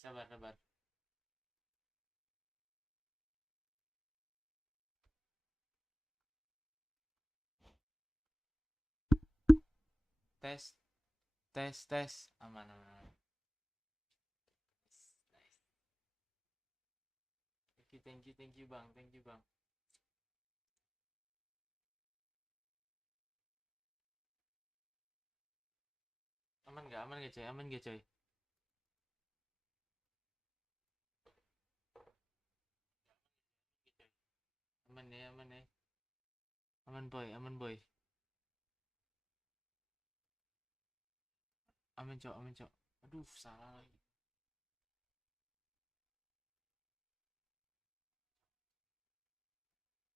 sabar sabar. Tes tes tes. Aman aman aman. Nice. Thank you bang, thank you bang. Aman gak coy, aman gak coy. Aman ya, aman ya. Aman boy. Aman cok. Aduh, salah lagi.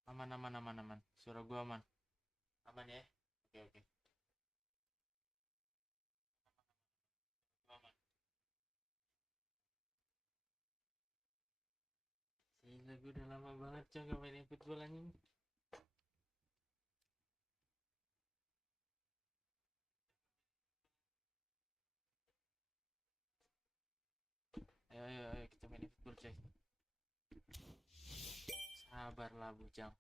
Aman. Suara gua aman. Aman ya. Oke oke. Aman. Gila, gue udah lama banget cok gak main football anjing. Ayo kita main football coy. Sabarlah bujang.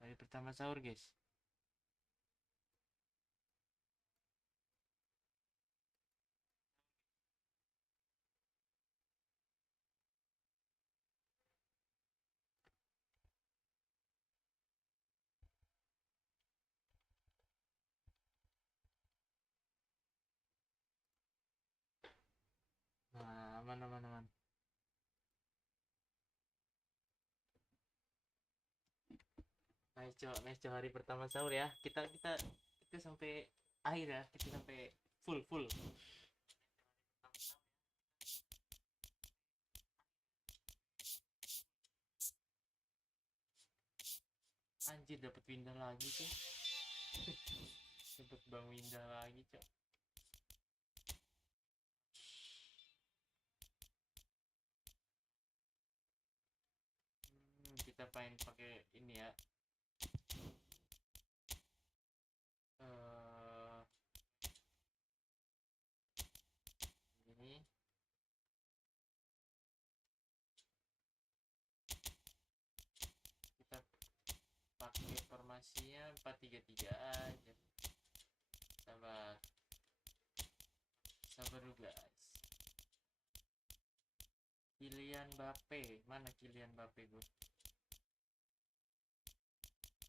Hari pertama sahur guys. Nah, aman. Nice cok hari pertama sahur ya. Kita sampai akhir ya. Kita sampai full. Anjir dapat pindah lagi tuh. Dapat bang pindah lagi cok. Kita main pakai ini ya. eh ini kita pakai formasinya 4-3-3 aja. Sabar. Sabar dulu guys. Kylian Mbappe, mana Kylian Mbappe gue?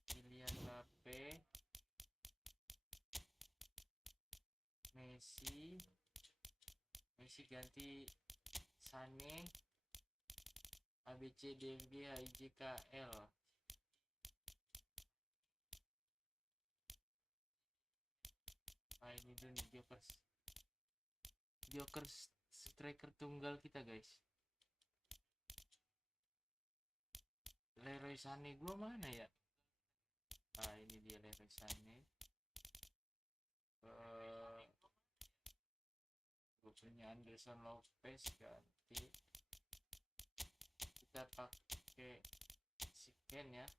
Kylian Mbappe, Messi ganti Sane, ABCDFGHIJKL. Ini dulu nih Jokers striker tunggal kita guys. Leroy Sané gue mana ya? Ini dia Leroy Sané. Gue punya Anderson Lopez ganti. Kita pakai scan ya.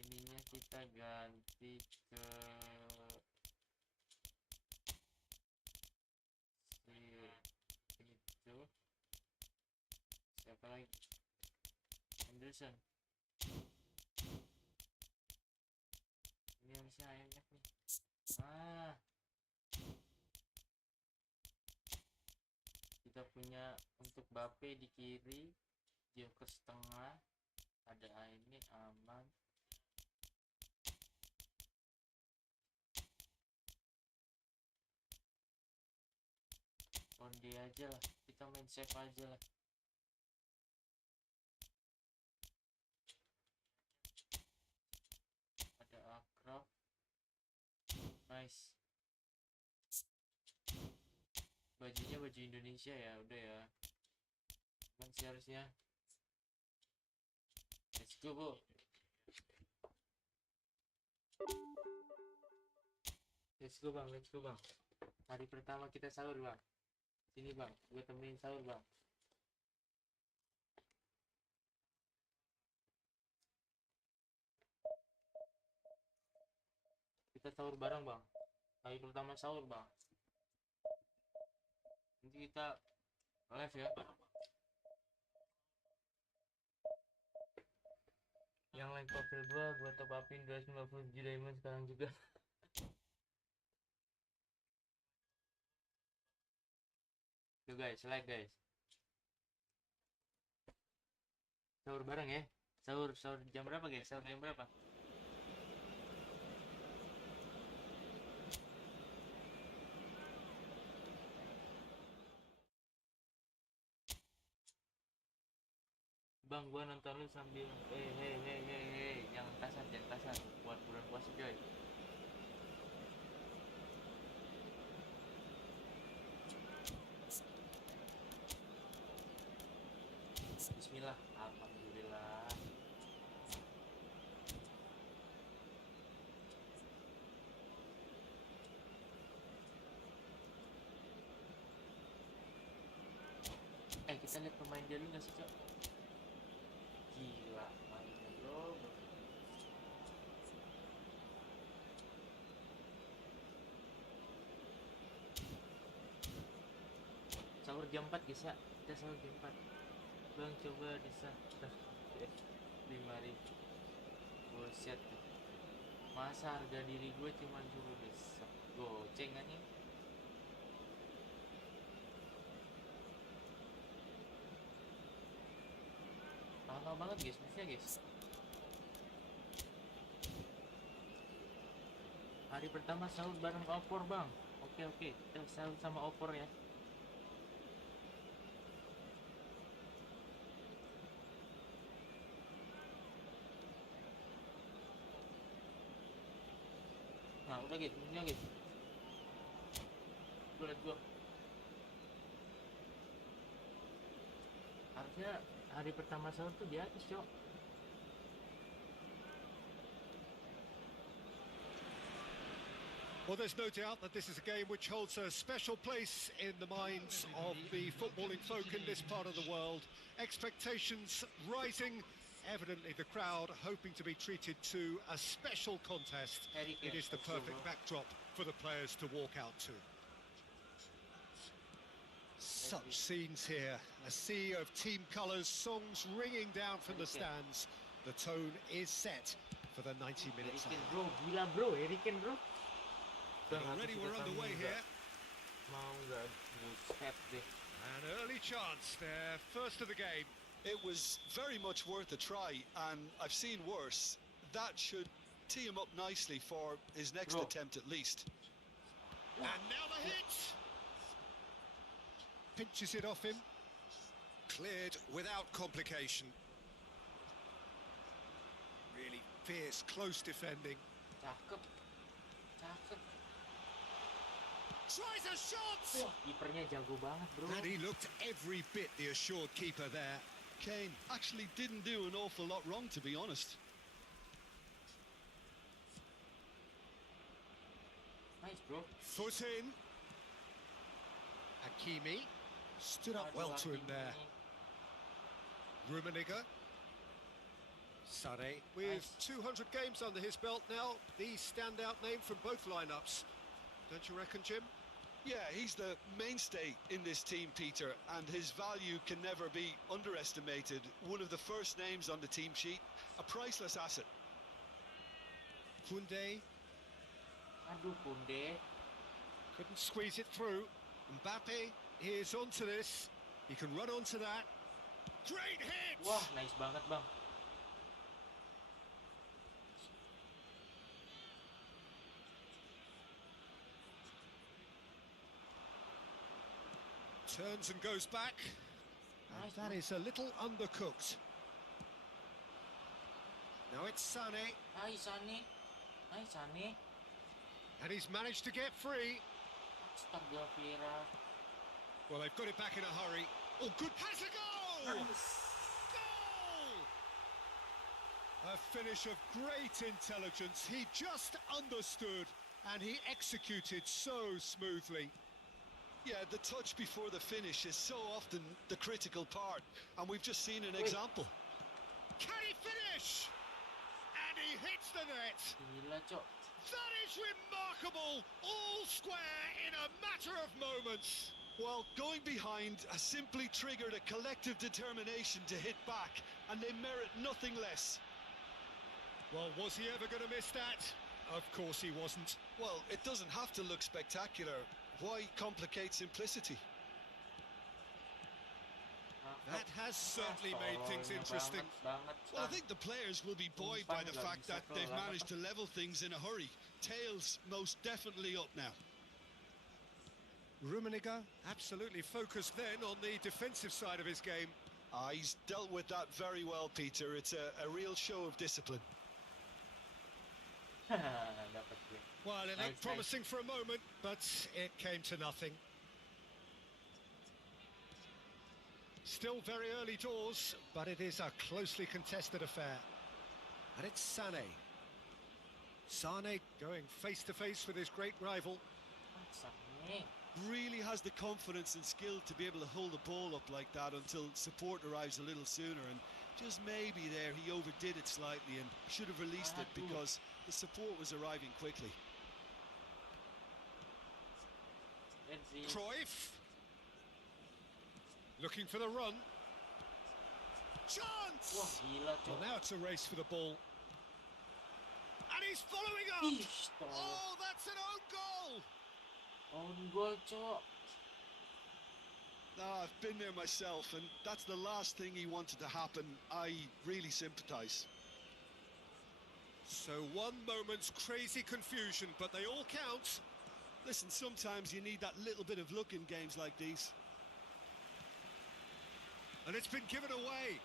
Ininya kita ganti ke itu. Siapa lagi? Anderson. Ini harusnya IMF nih. Kita punya untuk Mbappe di kiri, Joker setengah, ada ini aman. Konde aja lah, kita main save aja lah. Ada Akrab, nice. Bajunya baju Indonesia ya, udah ya. Kan harusnya. Let's go bro. Let's go bang. Hari pertama kita sahur bang. Sini bang, gue temenin sahur bang. Kita sahur bareng bang. Hari pertama sahur bang. Nanti kita live ya. Yang like profil gua top upin 297 diamond sekarang juga. Tuh guys, like guys. Sahur bareng ya. Sahur jam berapa guys? Sahur jam berapa? Bang, gua nonton lu sambil jangan kasar buat bulan puasa coy. Bismillah, alhamdulillah. Kita lihat pemain dia dulu nggak sih cok? Gila mainnya bro. Sahur jam 4 guys ya. Kita sahur jam 4. Bang coba disah 5.000. Buset. Masa harga diri gue cuma suruh disah goceng aja. Mahal banget guys, maksudnya guys. Hari pertama sahur bareng opor bang. Oke, kita sahur sama opor ya. Nah udah guys, ini guys. Gua harusnya hari pertama sahur tuh di atas cok. Well, there's no doubt that this is a game which holds a special place in the minds of the footballing folk in this part of the world. Expectations rising, evidently the crowd hoping to be treated to a special contest. It is the perfect backdrop for the players to walk out to. Such scenes here, a sea of team colours, songs ringing down from the stands. The tone is set for the 90 minutes. Bro, gila bro, Eriken bro. And already we're underway here. An early chance there, first of the game. It was very much worth a try, and I've seen worse. That should tee him up nicely for his next attempt at least. And now the hit! Pinches it off him. Cleared without complication. Really fierce, close defending. Cakep. Tries a shot! Wah, kipernya jago banget bro. And he looked every bit the assured keeper there. Kane actually didn't do an awful lot wrong, to be honest. Nice bro. Foot in. Hakimi stood up well to him there. Rummenigge. Sane. With 200 games under his belt now, the standout name from both lineups. Don't you reckon, Jim? Yeah, he's the mainstay in this team, Peter, and his value can never be underestimated. One of the first names on the team sheet, a priceless asset. Koundé. Aduh, Koundé. Couldn't squeeze it through. Mbappe is onto this. He can run onto that. Great hit! Wah, nice banget bang. Turns and goes back. Nice. That is a little undercooked. Now it's Sane. Sane. And he's managed to get free. Astagfirullah. Well, they've got it back in a hurry. Oh, good. Has a goal! Nice. Goal! A finish of great intelligence. He just understood and he executed so smoothly. Yeah, the touch before the finish is so often the critical part, and we've just seen an example. Can he finish? And he hits the net. Gila cok. That is remarkable! All square in a matter of moments. Well, going behind has simply triggered a collective determination to hit back, and they merit nothing less. Well, was he ever going to miss that? Of course he wasn't. Well, it doesn't have to look spectacular. Why complicate simplicity? That has certainly made things interesting. Well, I think the players will be buoyed by the fact that they've managed to level things in a hurry. Tails most definitely up now. Rummenigge absolutely focused then on the defensive side of his game. He's dealt with that very well, Peter. It's a real show of discipline. Dapat gue. Well, it looked Nice. promising for a moment, but it came to nothing. Still very early doors, but it is a closely contested affair. And it's Sané. Sané going face-to-face with his great rival. Sané. Really has the confidence and skill to be able to hold the ball up like that until support arrives a little sooner, and just maybe there he overdid it slightly and should have released it because the support was arriving quickly. Let's see. Cruyff. Looking for the run. Wah, Chance! gila, Well, cok. now it's a race for the ball. And he's following up! Ih, tolong. Oh, that's an own goal! Own goal, cok. I've been there myself, and that's the last thing he wanted to happen. I really sympathise. So 1 moment's crazy confusion, but they all count. Listen, sometimes you need that little bit of luck in games like these. And it's been given away.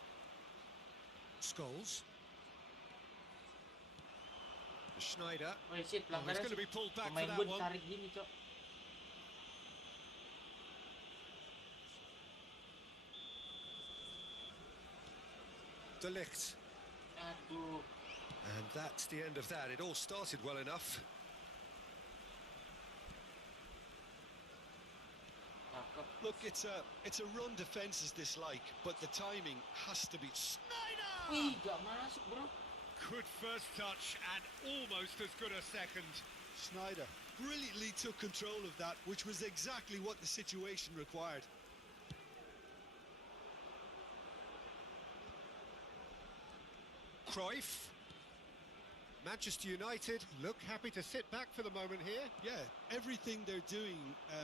Scholes. Schneider. Oh shit, Oh, he's pelanggaran going to sih. be pulled back for Pemain that gue one. ditarik gini, cok. De Ligt. Aduh. And that's the end of that. It all started well enough. Cakep. Look, it's a run defence is dislike, but the timing has to be. Schneider! Wih, gak masuk, bro. Good first touch and almost as good a second. Schneider brilliantly took control of that, which was exactly what the situation required. Cruyff. Manchester United look happy to sit back for the moment here. Yeah, everything they're doing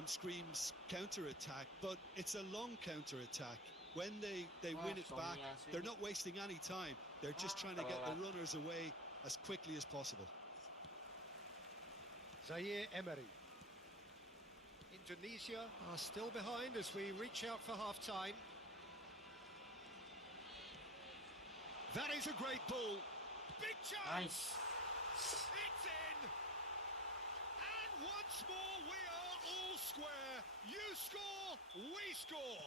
screams counter-attack, but it's a long counter-attack. When they win it back, they're not wasting any time. They're just trying to get the runners away as quickly as possible. Zaire Emery. Indonesia are still behind as we reach out for half-time. That is a great ball. Big chance! Nice. It's in! And once more we are all square. You score, we score.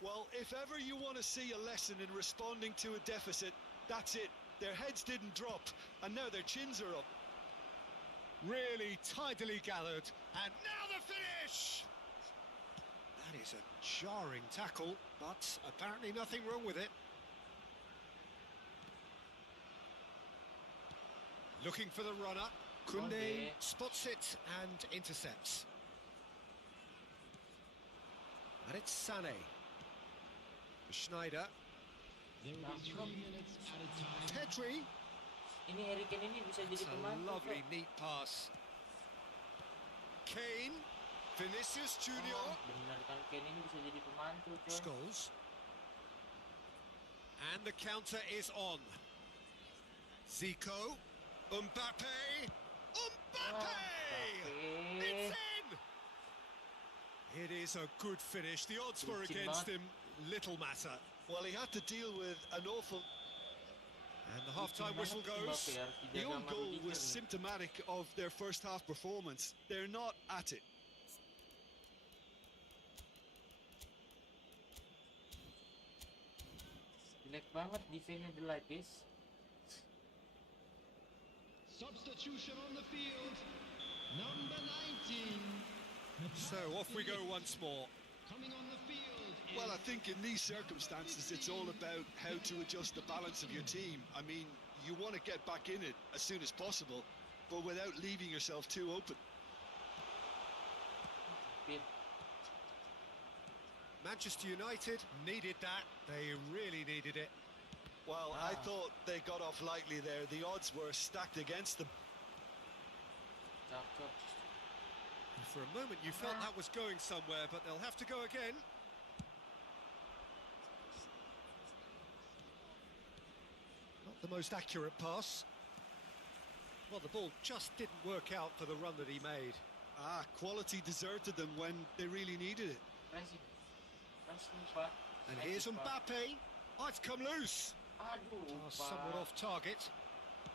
Well, if ever you want to see a lesson in responding to a deficit, that's it. Their heads didn't drop, and now their chins are up. Really tidily gathered, and now the finish! That is a jarring tackle, but apparently nothing wrong with it. Looking for the runner. Koundé Okay. spots it and intercepts. And it's Sané. Schneider. Pedri. Ini Harry Kane ini bisa jadi It's a pembantu, lovely, Cok. neat pass. Kane. Vinicius Junior. Oh, bener kan, Kane ini bisa jadi pembantu, coy. Scholes. And the counter is on. Zico. Mbappe. Mbappe! It's in! It is a good finish. The odds were against him. Little matter. Well, he had to deal with an awful... And the half-time whistle goes. The own goal was symptomatic of their first half performance. They're not at it. Jelek banget defense-nya The Lighties. Substitution on the field, number 19. So off we go once more. Coming on the field. Well, I think in these circumstances, it's all about how to adjust the balance of your team. I mean, you want to get back in it as soon as possible, but without leaving yourself too open. Pin. Manchester United needed that. They really needed it. Well, I thought they got off lightly there. The odds were stacked against them. Cakep. And for a moment you felt that was going somewhere, but they'll have to go again. Not the most accurate pass. Well, the ball just didn't work out for the run that he made. Quality deserted them when they really needed it. Pressing. Pressing, Pak. And Pressing, here's Pak. Mbappe. Oh, it's come loose. Aduh, Oh, somewhat Pak. off target.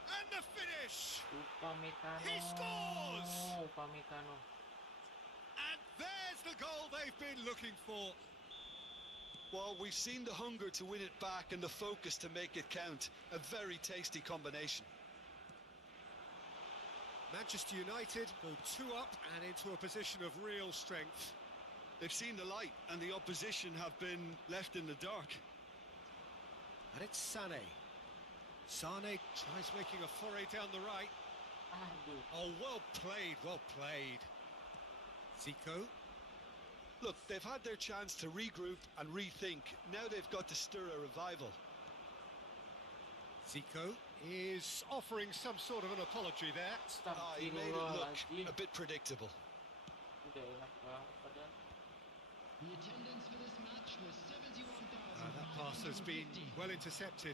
And the finish! Upamecano. He scores! Upamecano. And there's the goal they've been looking for. Well, we've seen the hunger to win it back and the focus to make it count. A very tasty combination. Manchester United go 2 up and into a position of real strength. They've seen the light and the opposition have been left in the dark. And it's Sané. Sané tries making a foray down the right. Aduh. Oh, well played, well played. Zico. Look, they've had their chance to regroup and rethink. Now they've got to stir a revival. Zico is offering some sort of an apology there. He made it Astagfirullahaladzim. look a bit predictable. Udah enak banget padahal. The attendance for this match was 71,000. That pass has been well intercepted.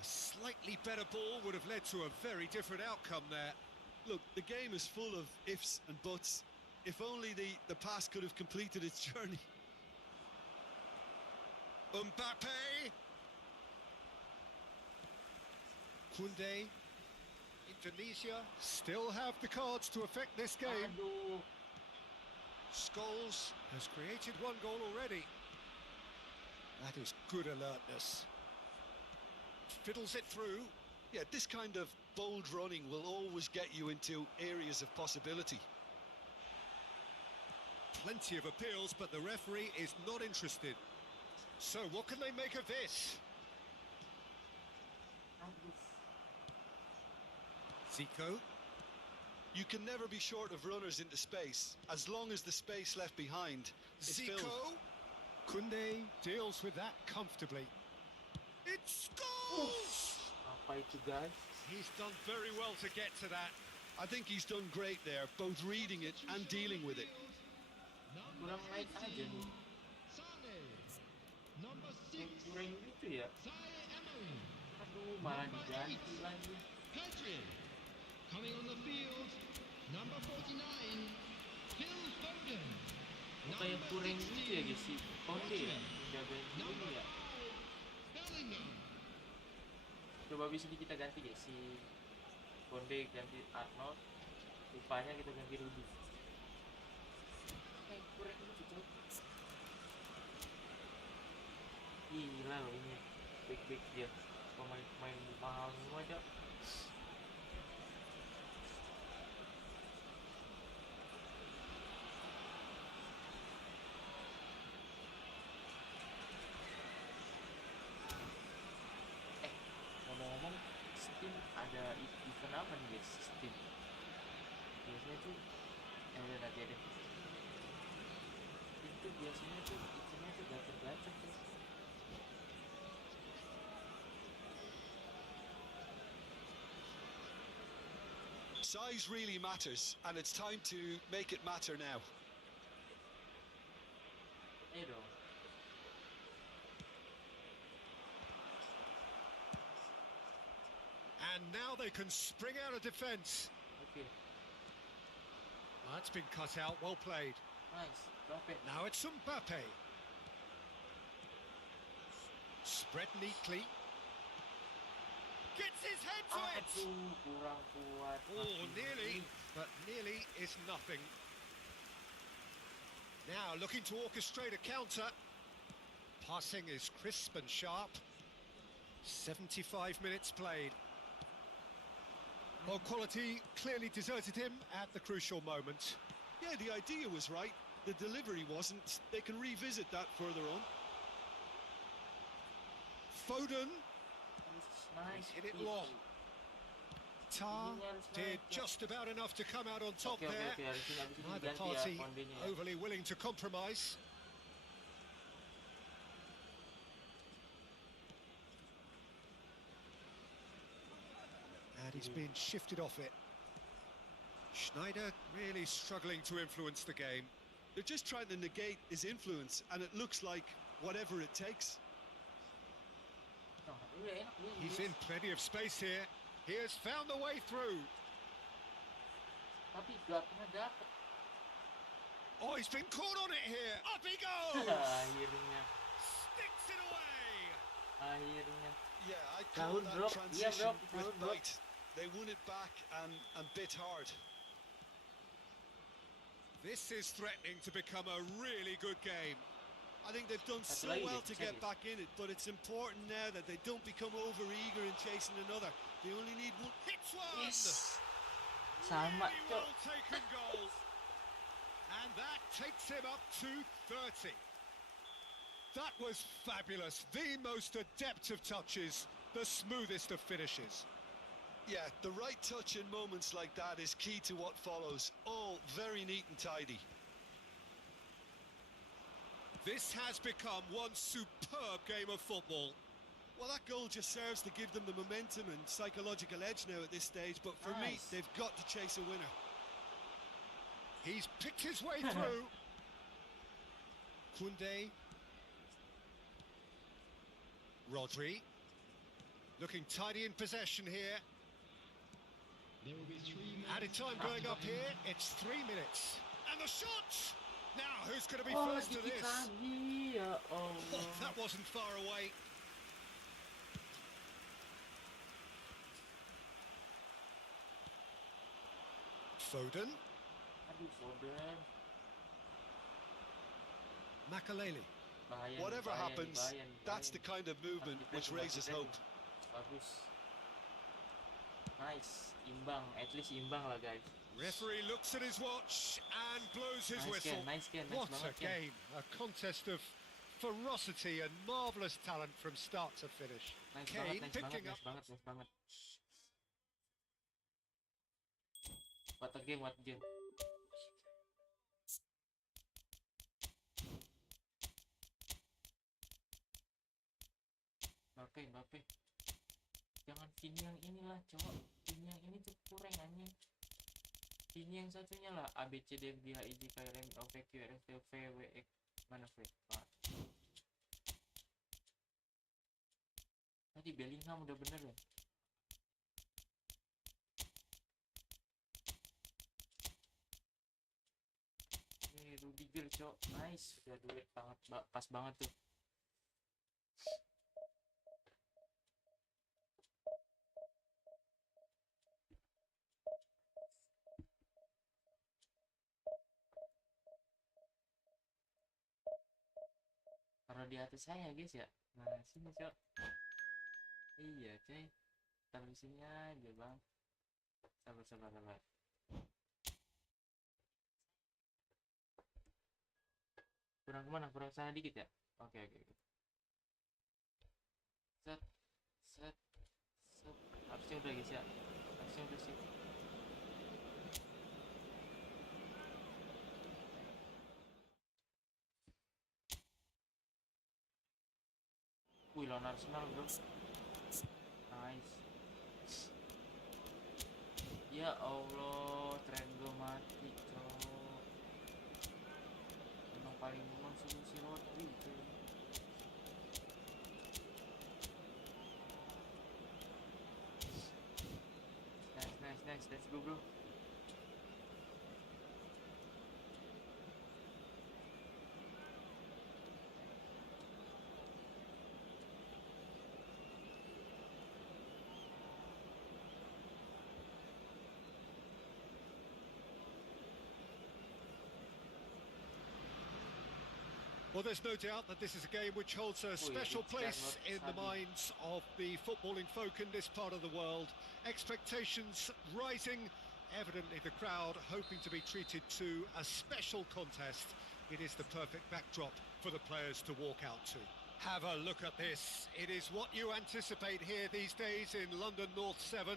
A slightly better ball would have led to a very different outcome there. Look, the game is full of ifs and buts. If only the pass could have completed its journey. Mbappe. Koundé. Indonesia still have the cards to affect this game. Aduh. Scholes has created 1 goal already. That is good alertness. Fiddles it through. Yeah, this kind of bold running will always get you into areas of possibility. Plenty of appeals, but the referee is not interested. So what can they make of this? Aduh. Zico. You can never be short of runners into space, as long as the space left behind is filled. Zico. Koundé deals with that comfortably. It scores! Apa itu, guys? He's done very well to get to that. I think he's done great there, both reading it and dealing with it. Kurang naik aja nih. Sané. Number 6, Kurang gitu ya. Zaire Emery. Aduh, malah diganti lagi. Pedri. Coming on the field, number 49, Phil Foden. Kok kayak kurang gitu ya, guys, si Konde ya? Jagain Number ini ya. 5, Bellingham. Coba bisa kita ganti, guys, si Konde ganti Arnold. Rupanya kita ganti Rudy. Kayak kurang gitu, coy. Gila loh ini. Back-back dia. Pemain mahal semua, Cok. Ngomong-ngomong, Steam ada event apa nih, guys? Steam biasanya tuh udah nanti ada itu biasanya tuh eventnya tuh gacor-gacor tuh. Size really matters, and it's time to make it matter now. Ayo dong. And now they can spring out of defence. Oke, That's been cut out, well played. nice. Drop it. Now it's Mbappe. Spread neatly. Gets his head to it. Aduh, kurang kuat. Oh, Masih nearly, ini. but nearly is nothing. Now looking to orchestrate a counter. Passing is crisp and sharp. 75 minutes played. Well, quality clearly deserted him at the crucial moment. Yeah, the idea was right. The delivery wasn't. They can revisit that further on. Foden Nice. hit it long. Tar Ini harus did naik, Cok. just about enough to come out on top Oke, there. habis ini Neither diganti ya party kondenya ya. overly willing to compromise. And he's been shifted off it. Schneider really struggling to influence the game. They're just trying to negate his influence, and it looks like whatever it takes. Nah, ini udah enak dia. He's in plenty of space here. He has found the way through. Tapi gak pernah dapet. Oh, he's been caught on it here. Up he goes. Akhirnya. Sticks it away. Akhirnya. Yeah, I Sahur call that drop. Yeah, transition drop. with Sahur drop. bite. They won it back and bit hard. This is threatening to become a really good game. I think they've done so lagi well dia, to get back in it, but it's important now that they don't become over-eager in chasing another. They only need one. Hits one. Yes. Sama, Really Cok. well taken goals. And that takes him up to 30. That was fabulous. The most adept of touches, the smoothest of finishes. Yeah, the right touch in moments like that is key to what follows. All very neat and tidy. This has become one superb game of football. Well, that goal just serves to give them the momentum and psychological edge now at this stage, but for me, Nice. they've got to chase a winner. He's picked his way through. Koundé. Rodri. Looking tidy in possession here. There will be 3 minutes. Added time going up here. It's 3 minutes. And the shot! Now, who's going to be Oh, first to dikit this? lagi. Ya Oh, Allah. that wasn't far away. Foden. Aduh, Foden. Makalele. Bahaya nih, Whatever bahaya nih, happens, bahaya nih, that's bahaya the nih. kind of movement Kita which coba, raises kita hope. coba. Bagus. Nice. Imbang. At least imbang lah, guys. Referee looks at his watch and blows his Nice whistle. Ken, nice Ken, nice What a banget Ken. game. A contest of ferocity and marvellous talent from start to finish. Nice Kane banget, nice picking banget, up. nice banget, nice banget. What a game, what a game. Mbappe. Jangan Vini yang inilah, cowok. Vini yang ini tuh kurang anjing. Vini yang satunya lah. A, B, C, D, F, G, H, I, J, K, L, M, N, O, P, Q, R, S, T, U, V, W, X. Mana V? Ah. Tadi Bellingham udah bener ya? Nih Rudiger, cowok. Nice. Udah duit banget, pas banget tuh. Taruh di atas saya guys ya. Nah sini cok. Iya coy. Taruh sini aja bang. Sabar. Kurang kemana? Kurang sana dikit ya. Oke. Set. Harusnya udah guys ya. Harusnya udah sih. Wih, lawan Arsenal bro. Nice. Ya Allah, tren gue mati cok. Emang paling solusi Rodri itu. Nice, let's go bro. Well, there's no doubt that this is a game which holds a special place in the minds of the footballing folk in this part of the world. Expectations rising, evidently the crowd hoping to be treated to a special contest. It is the perfect backdrop for the players to walk out to. Have a look at this. It is what you anticipate here these days in London North 7.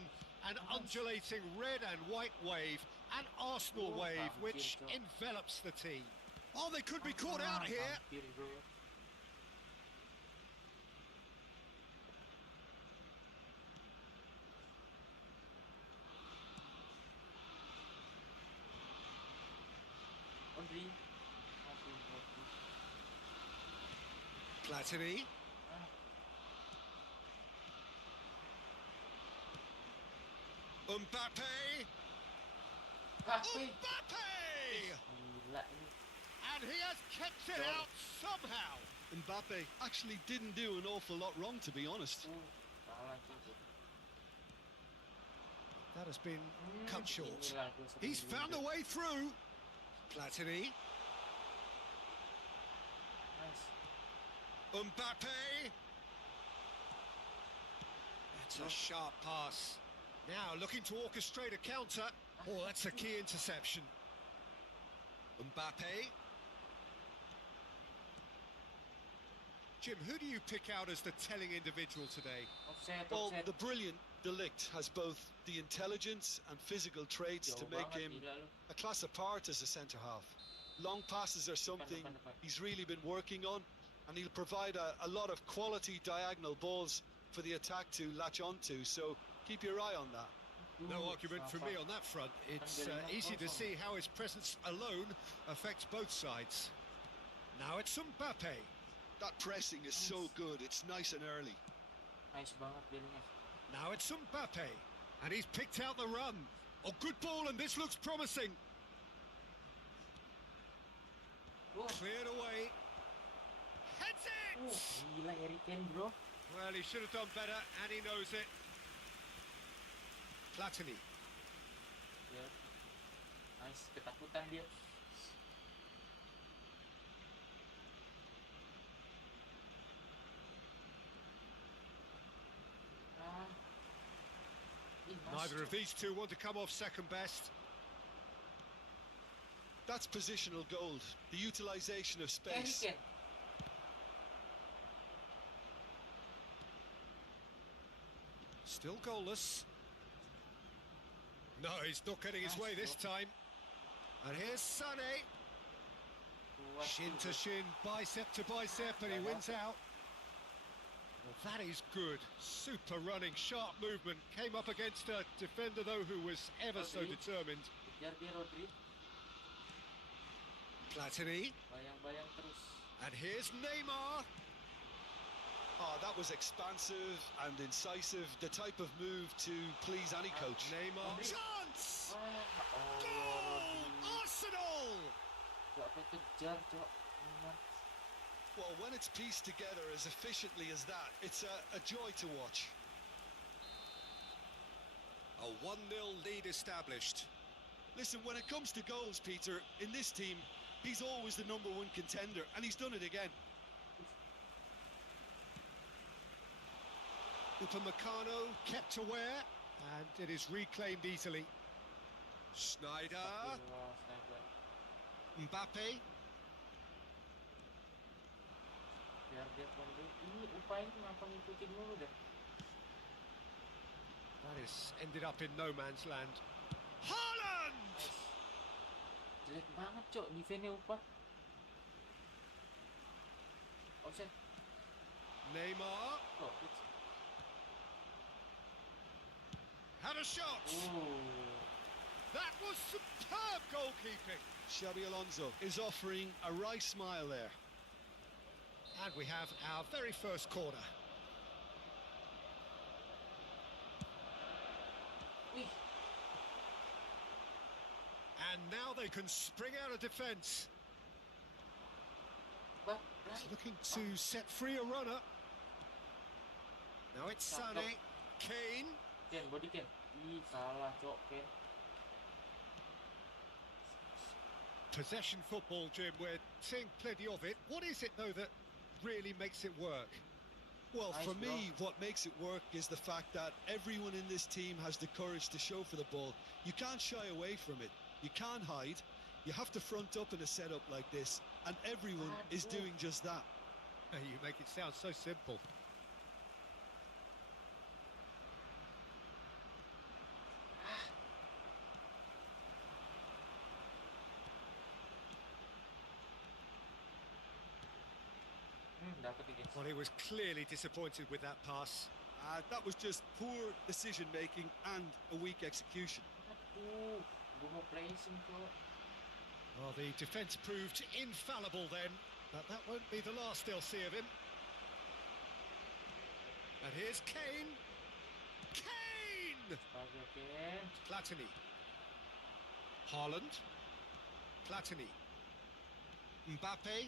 An undulating red and white wave, an Arsenal wave which envelops the team. Oh, they could be caught out here. Hampir, bro. Audrey. Aduh. Platini. Mbappe. Mbappe. Mbappe! Gila ini. And he has kept it out somehow. Mbappe actually didn't do an awful lot wrong, to be honest. Salah gitu. That has been cut short. Inilah gua sering He's found a bilang. way through. Platini. Nice. Mbappe. That's a sharp pass. Now looking to orchestrate a counter. Oh, that's a key interception. Mbappe. Jim, who do you pick out as the telling individual today? Offset, Well, offset. the brilliant Delict has both the intelligence and physical traits to Jauh make banget, him gila lu. a class apart as a centre-half. Long passes are something depan. he's really been working on, and he'll provide a lot of quality diagonal balls for the attack to latch onto, so keep your eye on that. No argument from me on that front. It's easy to see how his presence alone affects both sides. Now it's Mbappe. That pressing is so good, it's nice and early. Nice banget feelingnya. Now it's Mbappe. And he's picked out the run. Oh, good ball, and this looks promising. Cleared away. Heads it! Gila Harry Kane, bro. Well, he should have done better, and he knows it. Platini. Ya. Nice, ketakutan dia. Neither of these two want to come off second best. That's positional gold, the utilisation of Harry space. Kane. Still goalless. No, he's not getting his way this time. And here's Sané. Kuat Shin juga. to shin, bicep to bicep, and he wins out. Well, that is good. Super running, sharp movement. Came up against a defender, though, who was ever so Rodri. determined. Kejar dia Rodri. Platini. Bayang-bayang terus. And here's Neymar. Oh, that was expansive and incisive, the type of move to please any coach. Neymar. Rodri. Chance! Oh, Goal! Rodri. Arsenal! Gak apa kejar, Cok. Enak. Well, when it's pieced together as efficiently as that, it's a joy to watch. A 1-0 lead established. Listen, when it comes to goals, Peter, in this team, he's always the number one contender, and he's done it again. Upamecano kept aware, and it is reclaimed easily. Schneider. Astagfirullah, astaga. Mbappe. Biar dia kondu. Ini upain kenapa ngikutin mulu dah. That is ended up in no man's land. Haaland! Nice. Jelek banget, Cok. Defense-nya upah. Offset. Neymar Oh, it's... had a shot. Oh. That was superb goalkeeping. Xabi Alonso is offering a wry smile there. And we have our very first corner. Wih. And now they can spring out of defence. Right. Looking to set free a runner. Now it's Sané. Kane. Ken, body Ken. Ih, salah, Cok. Ken. Possession football, Jim. We're seeing plenty of it. What is it, though, that really makes it work? Well, Nice, for bro. me, what makes it work is the fact that everyone in this team has the courage to show for the ball. You can't shy away from it. You can't hide. You have to front up in a setup like this, and everyone is doing just that. You make it sound so simple. Dapat nih guys. Well, he was clearly disappointed with that pass. That was just poor decision making and a weak execution. Aduh, gue mau pressing kok. Well, the defence proved infallible then, but that won't be the last they'll see of him. And here's Kane. Kane! Oke. Platini. Haaland. Platini. Mbappe.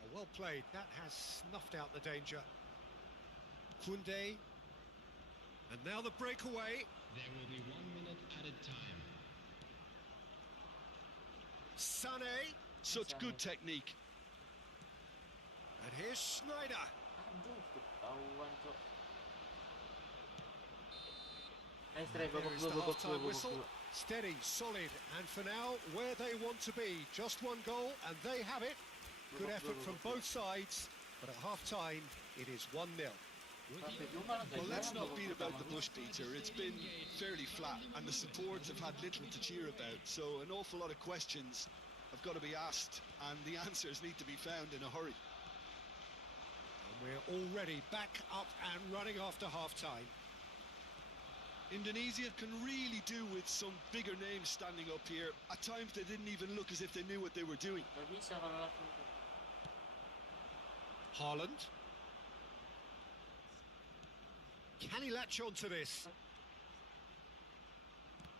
Oh, well played. That has snuffed out the danger. Koundé. And now the breakaway. There will be 1 minute added time. Sané. Such good technique. And here's Schneider. Aduh, ketahuan kok. Nice try, There babak is dua, the babak dua, half-time babak whistle. dua. Steady, solid, and for now, where they want to be. Just one goal, and they have it. Good effort from both sides, but at half-time, it is 1-0. Sampai dua malah nggak Well, let's jalan not babak beat about pertama. the bush, Peter. It's been fairly flat, and the supports have had little to cheer about. So an awful lot of questions have got to be asked, and the answers need to be found in a hurry. And we're already back up and running after half-time. Indonesia can really do with some bigger names standing up here. At times they didn't even look as if they knew what they were doing. Nggak bisa kalau langsung tuh. Haaland. Can he latch on to this?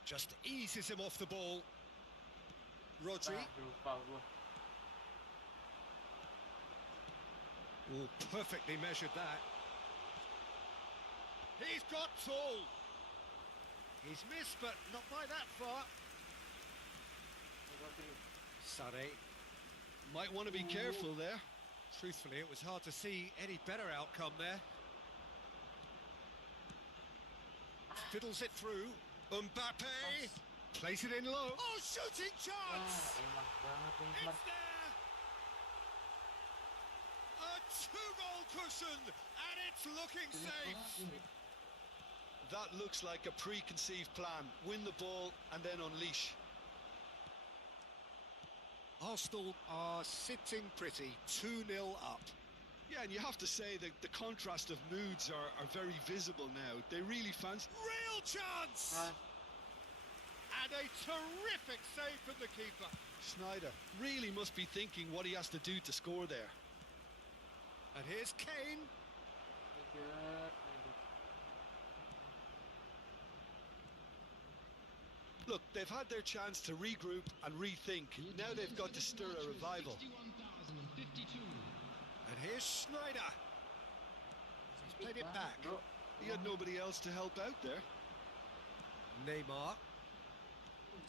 Just eases him off the ball. Rodri. Ah, lupa gue. Oh, perfectly measured that. He's got tall. He's missed, but not by that far. Sané. Might want to be careful there. Truthfully, it was hard to see any better outcome there. Fiddles it through. Mbappe. Plays it in low. Oh, shooting Ah, chance! enak banget nih, It's Mas. there! A two-goal cushion, and it's looking safe. That looks like a preconceived plan. Win the ball and then unleash. Arsenal are sitting pretty, 2-0 up. Yeah, and you have to say that the contrast of moods are very visible now. They really fancy... Real chance! Ah, And a terrific save from the keeper. Schneider really must be thinking what he has to do to score there. And here's Kane. tiga. Look, they've had their chance to regroup and rethink. Now they've got to stir a revival. 61,052. And here's Schneider. He's played it back. Bro. He had nobody else to help out there. Neymar.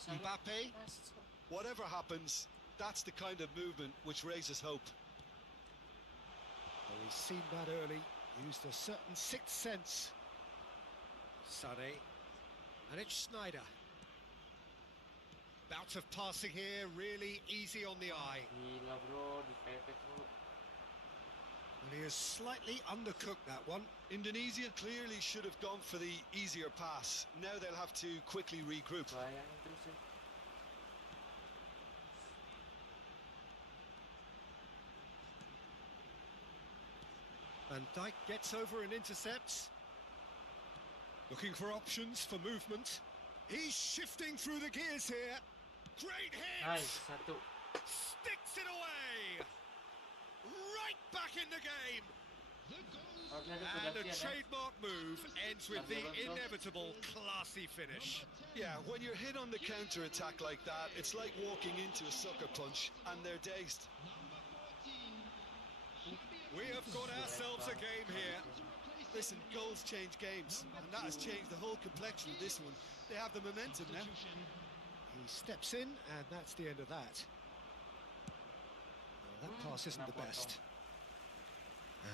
Sayang. Mbappe. Masuk. Whatever happens, that's the kind of movement which raises hope. Well, he's seen that early. Used a certain sixth sense. Sané. And it's Schneider. Bout of passing here, really easy on the eye. Gila bro, dipepet bro. And he has slightly undercooked that one. Indonesia clearly should have gone for the easier pass. Now they'll have to quickly regroup. Bayangin terus ya. Van Dijk gets over and intercepts. Looking for options for movement. He's shifting through the gears here. Great hit! Nice, satu. Sticks it away! Right back in the game! Harusnya ada And a pergantian ya. trademark move ends with the inevitable classy finish. Yeah, when you're hit on the counter-attack like that, it's like walking into a sucker punch and they're dazed. We have got ourselves a game here. Listen, goals change games, and that has changed the whole complexion of this one. They have the momentum now. He steps in, and that's the end of that. Well, that pass isn't the best.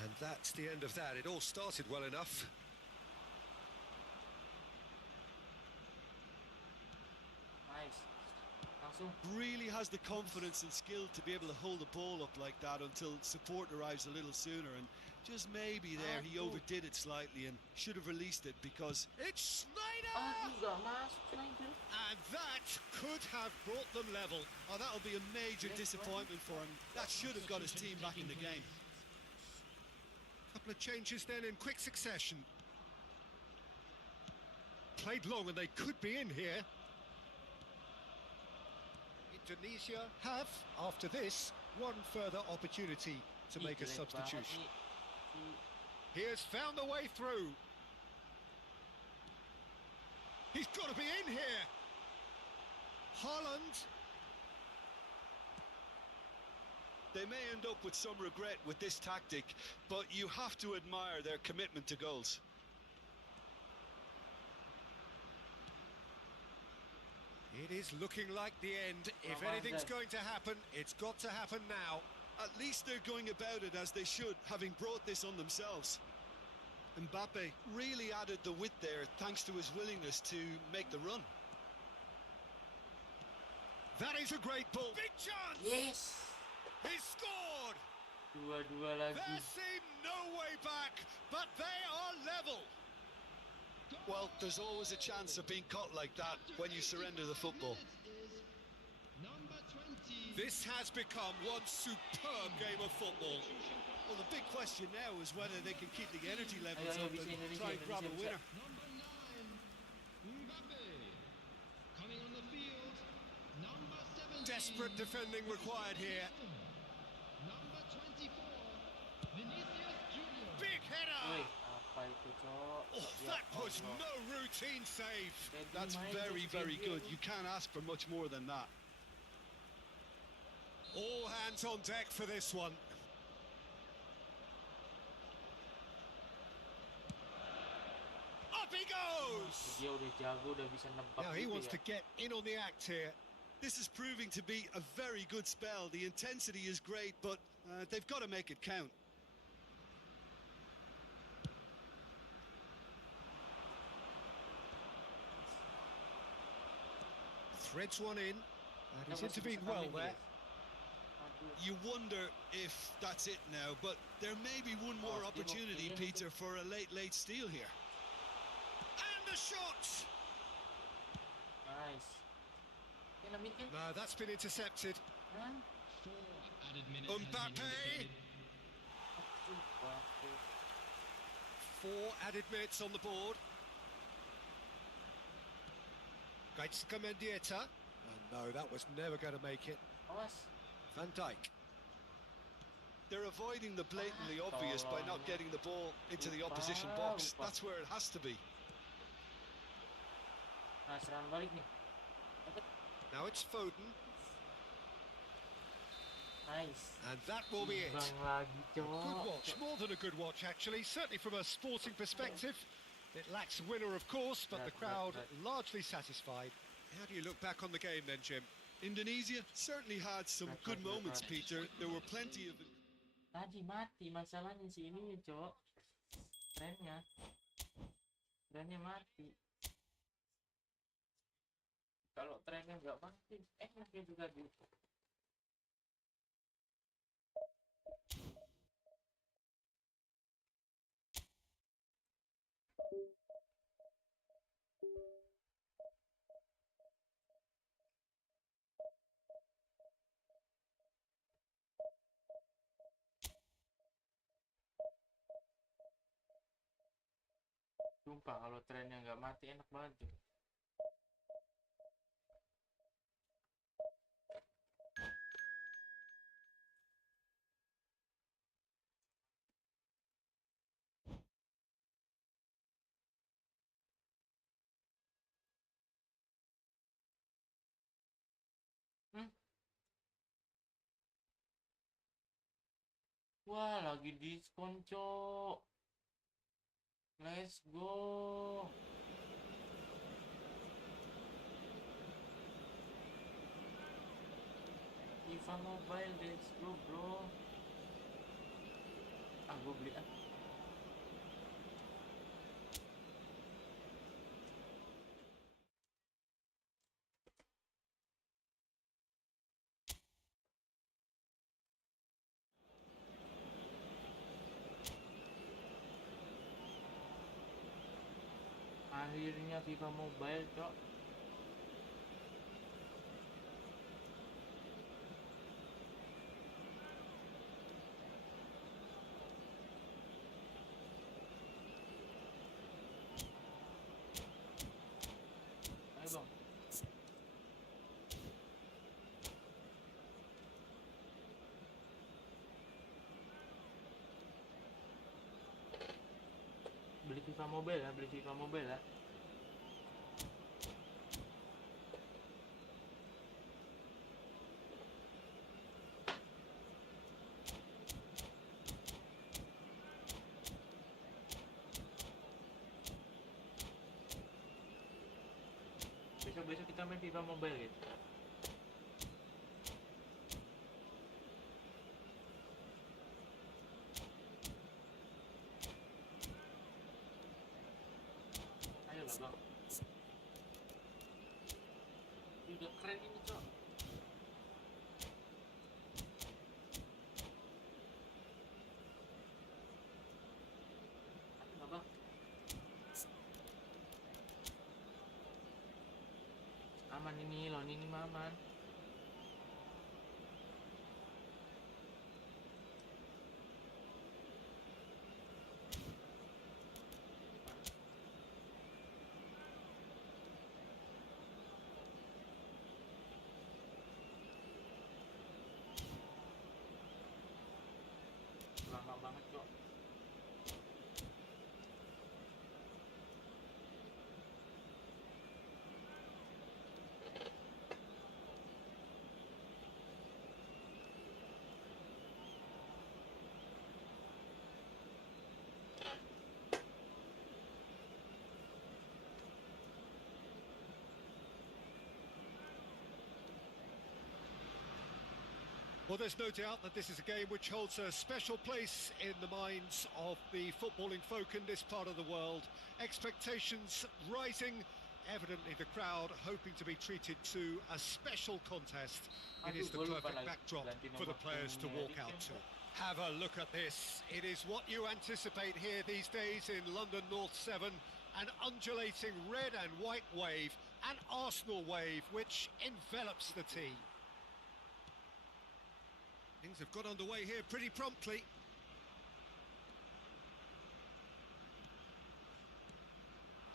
And that's the end of that. It all started well enough. Nice. Langsung. Really has the confidence and skill to be able to hold the ball up like that until support arrives a little sooner, and Just maybe there he overdid it slightly and should have released it because It's Snyder! Aduh, gak masuk Snyder. And that could have brought them level. oh, that'll be a major disappointment for him. That should have got his team back in the game. Couple of changes then in quick succession. Played long and they could be in here. Indonesia have, after this, one further opportunity to make a substitution. He has found the way through. He's got to be in here. Holland. They may end up with some regret with this tactic, but you have to admire their commitment to goals. It is looking like the end. If anything's going to happen, it's got to happen now. At least they're going about it as they should, having brought this on themselves. Mbappe really added the width there thanks to his willingness to make the run. That is a great ball. Big chance! Yes. He scored! Dua-dua lagi. There seemed no way back, but they are level. Well, there's always a chance of being caught like that when you surrender the football. Number 20. This has become one superb game of football. Well, the big question now is whether they can keep the energy levels Ayo, up bisa and Indonesia, try and grab a Indonesia winner. Number 9. Mbappe. Coming on the field. Number 17. Desperate defending required here. Number 24. Vinicius Junior. Big header! Woi, apa itu, Cok? Oh, Ya that was Allah. no routine save. Kayak That's gimana very, sih very dia good. ini? You can't ask for much more than that. All hands on deck for this one. Up he goes! Dia udah jago, udah bisa nebak Now he gitu wants ya. to get in on the act here. This is proving to be a very good spell. The intensity is great, but they've got to make it count. Threads one in. And he's Kenapa intervened susah well kami there. dia? Aduh. You wonder if that's it now, but there may be one more Oh, opportunity, dia mau Peter, for a late steal here. And the shot! Nice. Kena mid kan? No, that's been intercepted. Hah? 4 added minutes has been Mbappe! indicated. Aduh, Mbappe. 4 added minutes on the board. Gaitska Mendieta. And no, that was never going to make it. Awas. Van Dijk. They're avoiding the blatantly obvious by not getting the ball into the opposition box. That's where it has to be. Nah, serangan balik nih. Dapat. Now it's Foden. Nice. And that will be it. Imbang lagi, Good Cok. watch, more than a good watch actually, certainly from a sporting perspective. It lacks a winner of course, but the crowd largely satisfied. How do you look back on the game then, Jim? Indonesia certainly had some good moments, Peter. There were plenty of... Tadi mati masalahnya si ini, Cok. Trennya. Trennya mati. Kalau trennya nggak mati, enak ya juga gitu. Sumpah kalau trennya nggak mati enak banget tuh. Wah, lagi diskon, Cok. Let's go. FIFA Mobile, let's go, bro. Ah, gue beli ah. Akhirnya FIFA Mobile, Cok. Ayo, Bang. Beli FIFA Mobile ya, beli FIFA Mobile ya. Besok kita main FIFA Mobile gitu. Ayo lah, Bang. Udah keren ini, Cok. Ayo lah, Bang. Aman ini, lawan ini mah aman. Lama banget, Cok. Well, there's no doubt that this is a game which holds a special place in the minds of the footballing folk in this part of the world. Expectations rising, evidently the crowd hoping to be treated to a special contest. It is the perfect backdrop for the players to walk out to. Have a look at this. It is what you anticipate here these days in London North 7. An undulating red and white wave, an Arsenal wave which envelops the team. Things have got underway here pretty promptly.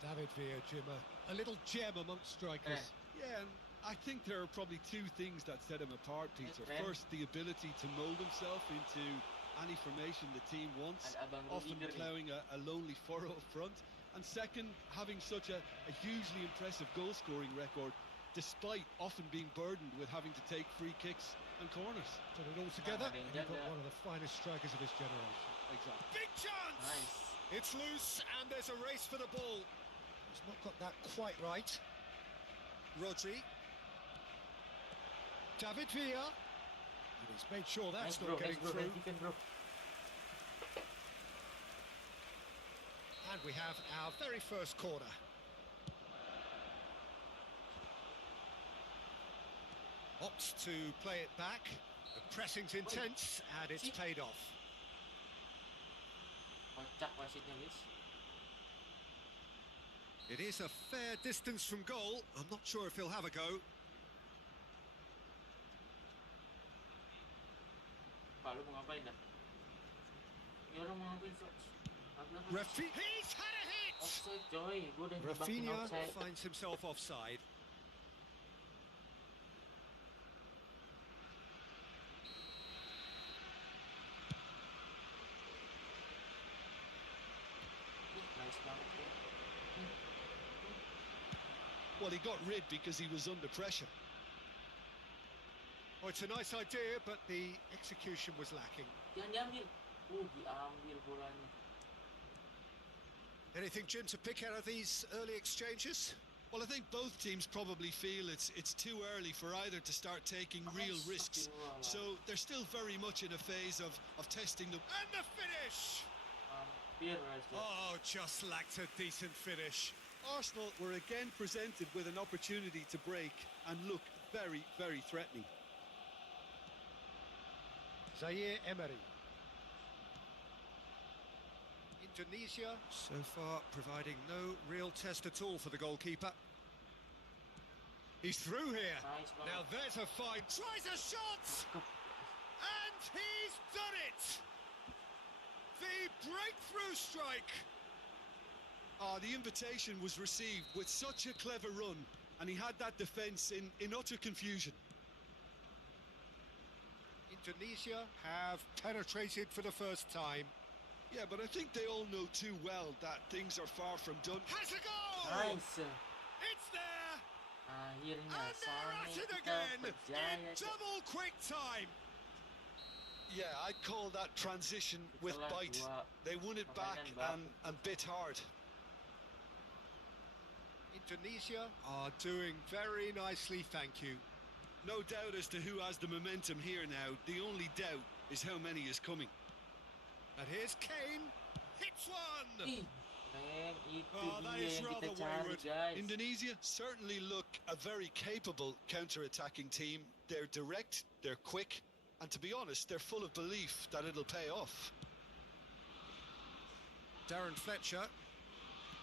David Villa, Jim, a little gem amongst strikers. Yeah, and I think there are probably two things that set him apart, Peter. First, the ability to mould himself into any formation the team wants, often ploughing a lonely furrow up front. And second, having such a hugely impressive goal-scoring record, despite often being burdened with having to take free kicks and corners. Put it all together, and you've got one of the finest strikers of his generation. Exactly. Big chance! Nice. It's loose, and there's a race for the ball. He's not got that quite right. Rodri. David Villa. And he's made sure that's not getting through. And we have our very first corner. Opts to play it back. The pressing's intense, and it's paid off. Kocak wasitnya, guys. It is a fair distance from goal. I'm not sure if he'll have a go. Pak, lu mau ngapain dah? Ya orang mau ngapain, Sok? He's had a hit! Offside, coy. Gua udah nyebakin Rafinha offside. finds himself offside. Nice banget, tuh. Well, he got rid because he was under pressure. Oh, it's a nice idea, but the execution was lacking. Jangan diambil. Diambil bolanya. Anything, Jim, to pick out of these early exchanges? Well, I think both teams probably feel it's too early for either to start taking real risks. So they're still very much in a phase of testing them. And the finish! Oh, just lacked a decent finish. Arsenal were again presented with an opportunity to break and look very, very threatening. Zaire Emery. Indonesia so far providing no real test at all for the goalkeeper. He's through here. Nice banget. Now there's a fine. Tries a shot! And he's done it! The breakthrough strike! The invitation was received with such a clever run, and he had that defence in utter confusion. Indonesia have penetrated for the first time. Yeah, but I think they all know too well that things are far from done. Has a goal! Nice. It's there! Akhirnya And they're at Sane it kita again in berjaya. double quick time. Yeah, I'd call that transition with Setelah bite. dua They won it back permainan and bit hard. Indonesia are doing very nicely, thank you. No doubt as to who has the momentum here now. The only doubt is how many is coming. And here's Kane. Hits one! Ih, men, itu Oh, that dia is yang kita rather cari, wayward. guys. Indonesia certainly look a very capable counter-attacking team. They're direct, they're quick, and to be honest, they're full of belief that it'll pay off. Darren Fletcher.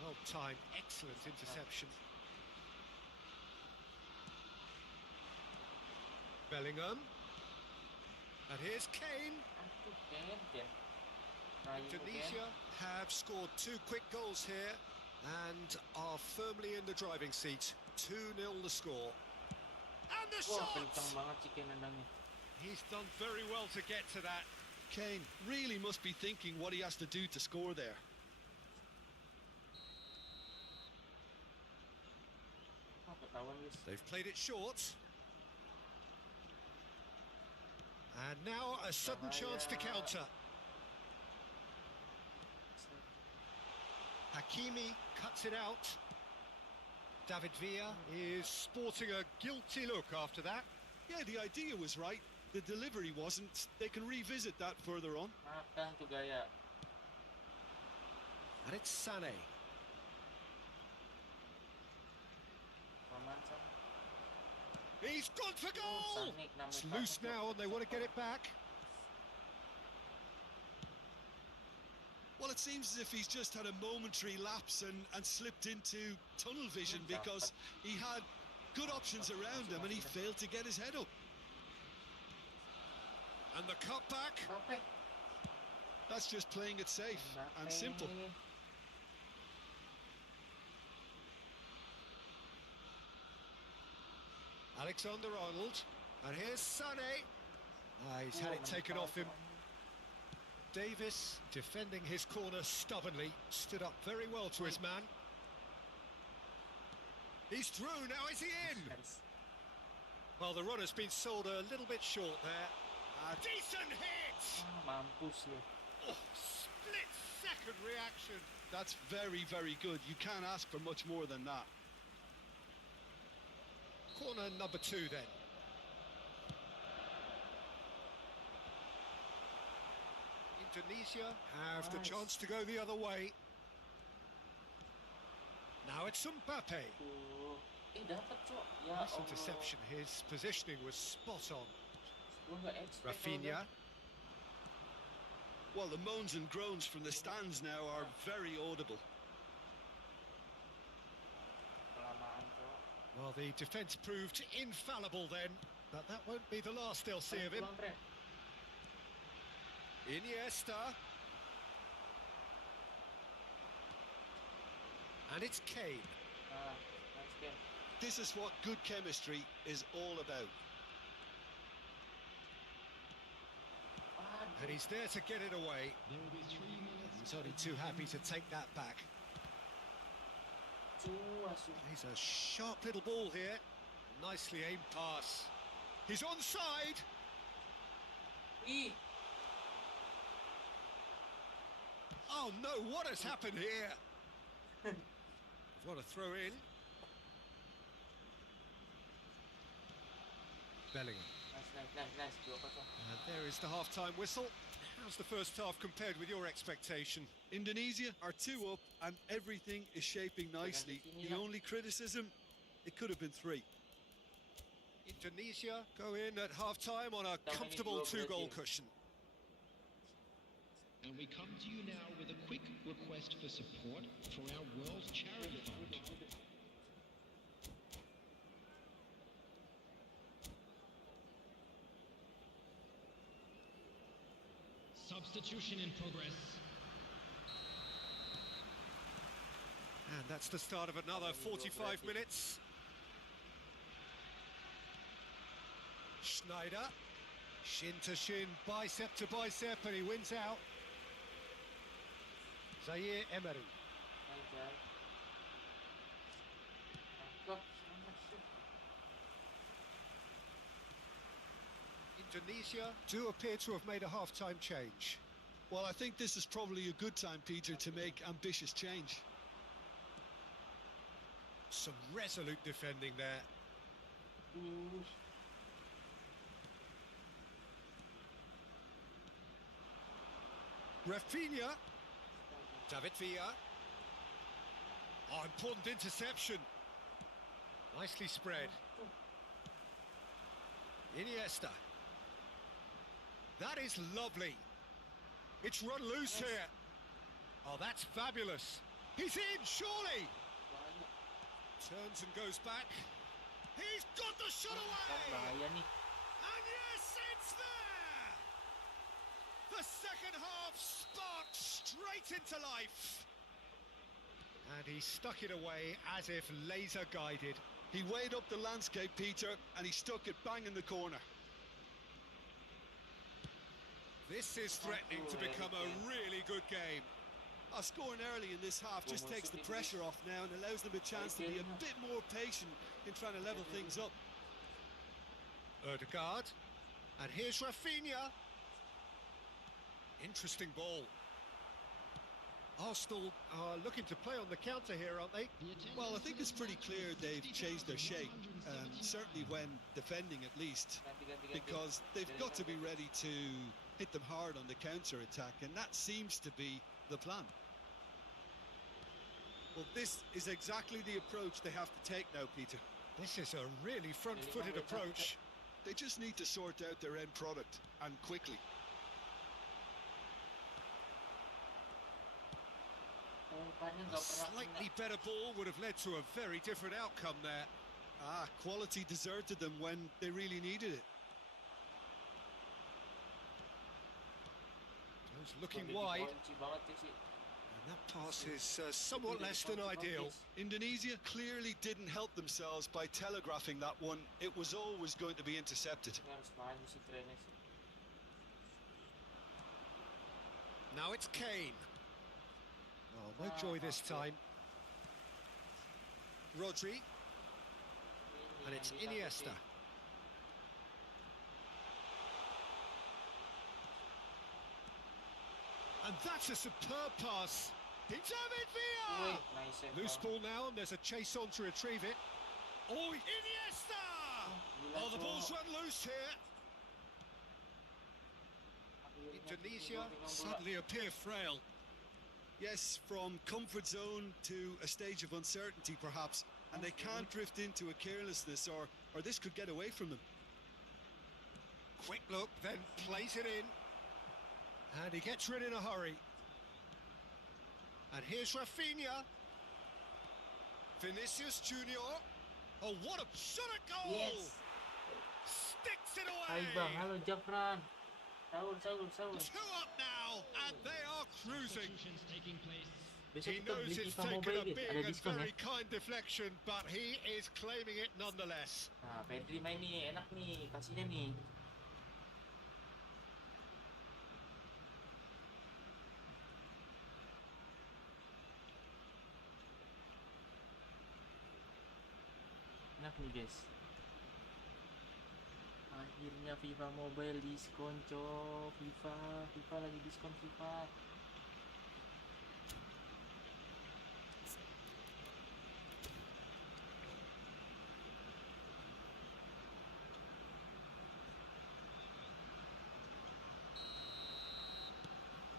Well timed, excellent interception. Bellingham. And here's Kane. Aduh, Ken. Rayu Indonesia have scored 2 quick goals here and are firmly in the driving seat. 2-0 the score. And the Wah, shot! kencang banget sih Ken nendangnya. He's done very well to get to that. Kane really must be thinking what he has to do to score there. Oh, ketahuan guys. They've played it short. And now a sudden chance to counter. Hakimi cuts it out. David Villa is sporting a guilty look after that. Yeah, the idea was right. The delivery wasn't. They can revisit that further on. Makan tuh gaya. And it's Sané. Romansa. He's gone for goal! Sané kena It's muka loose tuh. now and they want to get it back. Well, it seems as if he's just had a momentary lapse and slipped into tunnel vision because he had good options around him and he failed to get his head up. And the cutback. Mbappe. That's just playing it safe and Mbappe. simple. Alexander-Arnold. And here's Sané. He's had it taken off him. Davis, defending his corner stubbornly, stood up very well to his man. He's through, now is he in? Well, the run has been sold a little bit short there. A decent hit! Ah, mampus lu. Oh, split-second reaction. That's very, very good. You can't ask for much more than that. Corner number 2 then. Indonesia have the Nice. chance to go the other way. Now it's Mbappe. Tuh. Dapat cok. Ya Nice Allah. interception. His positioning was spot on. Gua nggak expect kalau Rafinha. Well, the moans and groans from the stands now are very audible. kelamaan cok. Well, the defence proved infallible then, but that won't be the last they'll see of him. Pulang, Pren. Iniesta. And it's Kane. Ah, nice Ken. This is what good chemistry is all about. And he's there to get it away. There will be 3 minutes. He's only too happy to take that back. Asu. He's a sharp little ball here. Nicely aimed pass. He's onside. Ih, Oh no, what has happened here? What a throw in. Bellingham. nice. 2-0. And there is the half-time whistle. How's the first half compared with your expectation? Indonesia are 2 up and everything is shaping nicely. The only criticism, it could have been 3. Indonesia go in at half-time on a comfortable 2-goal cushion. And we come to you now with a quick request for support for our World Charity Fund. Substitution in progress. And that's the start of another 45 minutes. Schneider, shin to shin, bicep to bicep, and he wins out. Zaire Emery. Ajar. Tangkap sama sih. Indonesia do appear to have made a half-time change. Well, I think this is probably a good time, Peter, to make ambitious change. Some resolute defending there. Rafinha. David Villa. Oh, important interception. Nicely spread. Iniesta. That is lovely. It's run loose here. Oh, that's fabulous. He's in, surely. Turns and goes back. He's got the shot away. Bahaya nih. And yes, it's there. The second half sparked straight into life. And he stuck it away as if laser guided. He weighed up the landscape, Peter, and he stuck it bang in the corner. This is threatening to become a really good game. Scoring early in this half just takes the pressure off now and allows them a chance to be a bit more patient in trying to level things up. Ødegaard. And here's Rafinha. Interesting ball. Arsenal are looking to play on the counter here, aren't they? Well, I think it's pretty clear they've changed their shape, certainly when defending at least, because they've got to be ready to hit them hard on the counter-attack, and that seems to be the plan. Well, this is exactly the approach they have to take now, Peter. This is a really front-footed approach. They just need to sort out their end product, and quickly. A slightly better ball would have led to a very different outcome there. Quality deserted them when they really needed it. Those looking wide. And that pass is somewhat less than ideal. Indonesia clearly didn't help themselves by telegraphing that one. It was always going to be intercepted. Now it's Kane. Oh, no joy this time. Rodri. And it's Iniesta. And that's a superb pass. David Villa! Loose ball now, and there's a chase on to retrieve it. Oh, Iniesta! Oh, the ball's run loose here. Indonesia suddenly appear frail. Yes, from comfort zone to a stage of uncertainty, perhaps. And they can't drift into a carelessness, or this could get away from them. Quick look, then plays it in. And he gets rid in a hurry. And here's Rafinha. Vinicius Junior. Oh, what a shot at goal! Yes. Sticks it Hai away. bang, halo Jafran. Sahur. 2 up now, and they are cruising. Substitutions taking place. Besok He kita knows beli it's FIFA taken Mobile a Legends, big ada and diskon ya. very kind deflection, but he is claiming it nonetheless. Nah, Pedri main nih, enak nih, kasihnya nih. Enak nih guys. Akhirnya FIFA Mobile diskon cok. FIFA lagi diskon FIFA.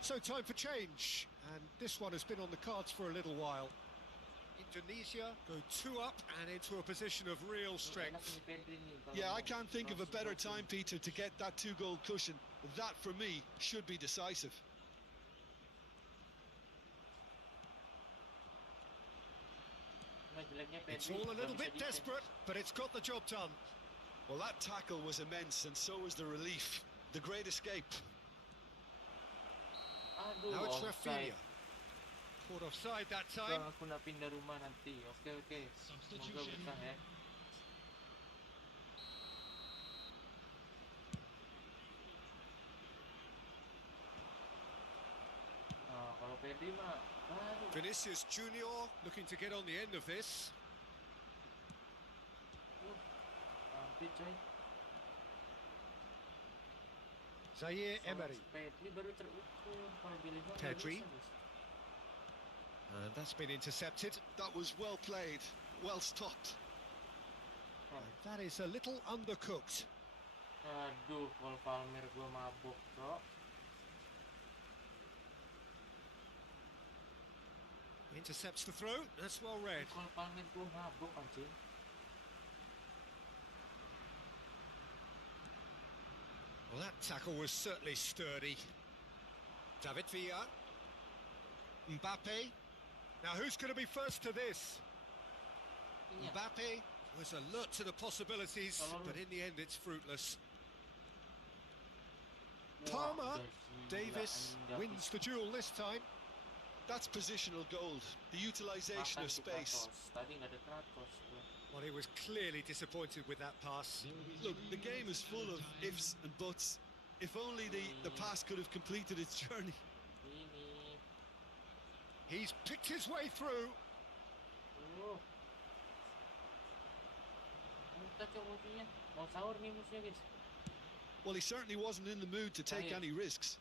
So time for change, and this one has been on the cards for a little while. Indonesia go 2 up and into a position of real Enak strength. nih Pedri nih. Kalau Yeah, I mau can't think of a better crossing. time, Peter, to get that 2-goal cushion. That, for me, should be decisive. jeleknya It's Pedri all a nggak little bisa bit defense. desperate, but it's got the job done. Well, that tackle was immense, and so was the relief. The great escape. Aduh, Now it's offside. Rafinha. Caught offside that Bang, time. aku nak pindah rumah nanti. Oke. Semoga betah ya. Nah, kalau Pedri mah baru. Vinicius Junior looking to get on the end of this. Hampir coy. Zaire Emery. Pedri baru terukur. Kalau Bellingham nggak Pedri. bisa, guys. And that's been intercepted. That was well played, well stopped. And that is a little undercooked. Aduh, kalau Palmer gua mabuk, bro. Intercepts the throw. That's well read. Kalau Palmer gua mabuk anjing. Well, that tackle was certainly sturdy. David Villa. Mbappe. Now, who's going to be first to this? Iya. Mbappe was alert to the possibilities, but in the end, it's fruitless. Wah, Pertama. udah gila, Davis anjing, wins the duel this time. That's positional gold, the utilisation Makan of di space. Kratos. Tadi nggak ada Kratos bro. Well, he was clearly disappointed with that pass. Look, the game is full of ifs and buts. If only the pass could have completed its journey. Ini. He's picked his way through. Kita coba musuhnya. Mau sahur nih musuhnya guys. Well, he certainly wasn't in the mood to take any risks.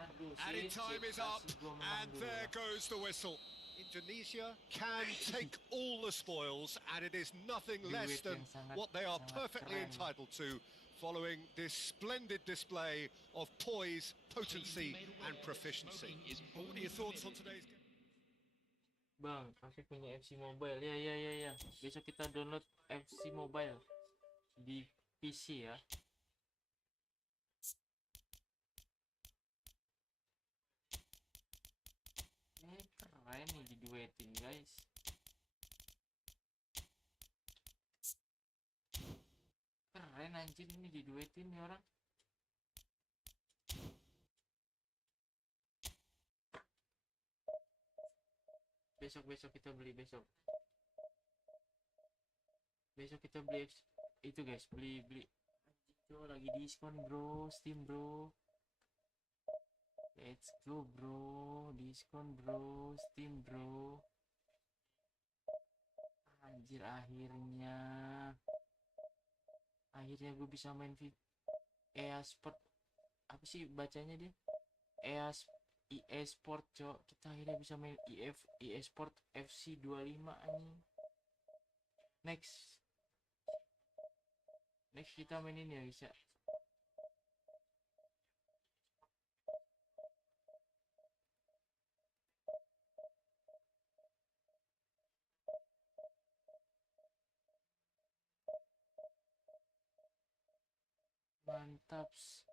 Aduh, Added time is up, kasih gua menang and dulu there lah. goes the whistle. Indonesia can take all the spoils, and it is nothing less than what they are perfectly entitled to, following this splendid display of poise, potency, and proficiency. What are your thoughts on today's game? Bang, aku punya FC Mobile. Ya. Besok kita download FC Mobile di PC ya. Keren nih diduetin guys. Keren anjir ini diduetin nih orang. Besok kita beli besok kita beli itu guys, beli anjing tuh lagi diskon bro, Steam bro. Let's go bro, diskon bro, Steam bro. Anjir akhirnya gue bisa main EA Sport, apa sih bacanya dia, EA Sport cok. Kita akhirnya bisa main EA Sport FC 25 anjing. Next kita mainin ya guys ya. Mantaps.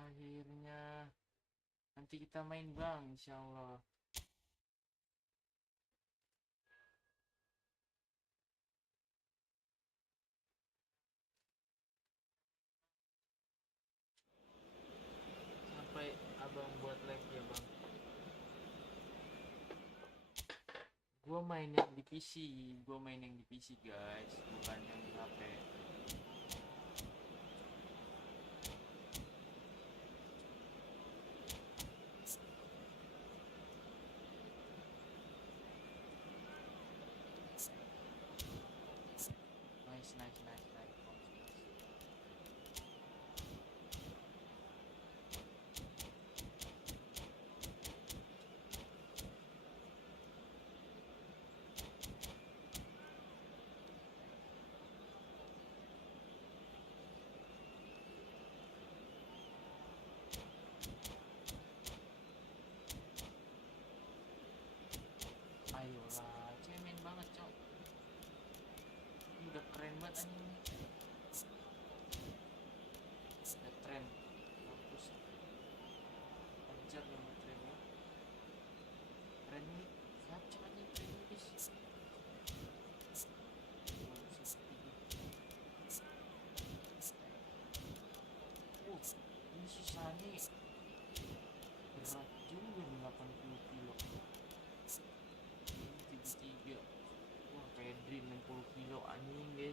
Akhirnya nanti kita main bang, insyaallah. Sampai abang buat live ya bang. Gua main yang di PC guys, bukan yang di HP. Nice. Ayolah, cemen banget cok. Ini udah keren banget anjing.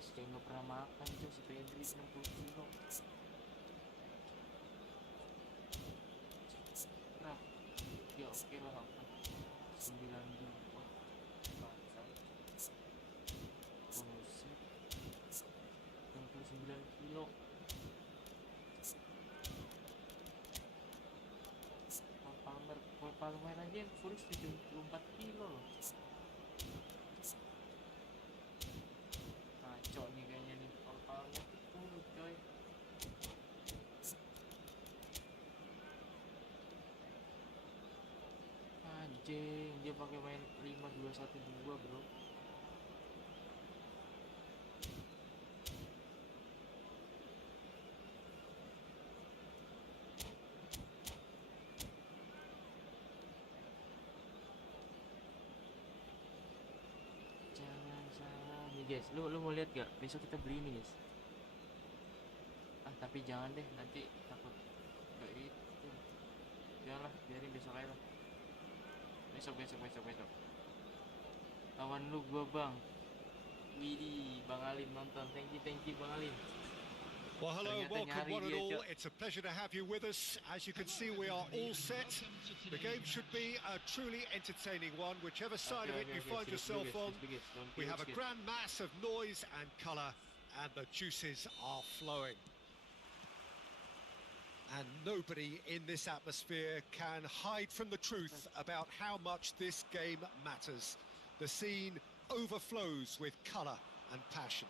guys, kayak nggak pernah makan tuh si Pedri 60 kilo. Nah, ya oke lah apa 92 bangsa. Buset, 69 kilo. Palmer aja yang full 74 kilo loh. Kacau nih kayaknya nih Palmer full coy. Anjing, dia pakai main 5-2-1-2 bro. Guys, lu mau lihat gak? Besok kita beli ini guys. Tapi jangan deh, nanti takut gak itu. Janganlah, biarin besok aja lah. Besok. Lawan lu gua bang. Widih, Bang Alim nonton. Thank you Bang Alim. Well, hello, welcome one and all. It's a pleasure to have you with us. As you can see, we are all set. The game should be a truly entertaining one, whichever side of it you find yourself on. We have a grand mass of noise and colour, and the juices are flowing. And nobody in this atmosphere can hide from the truth about how much this game matters. The scene overflows with colour and passion.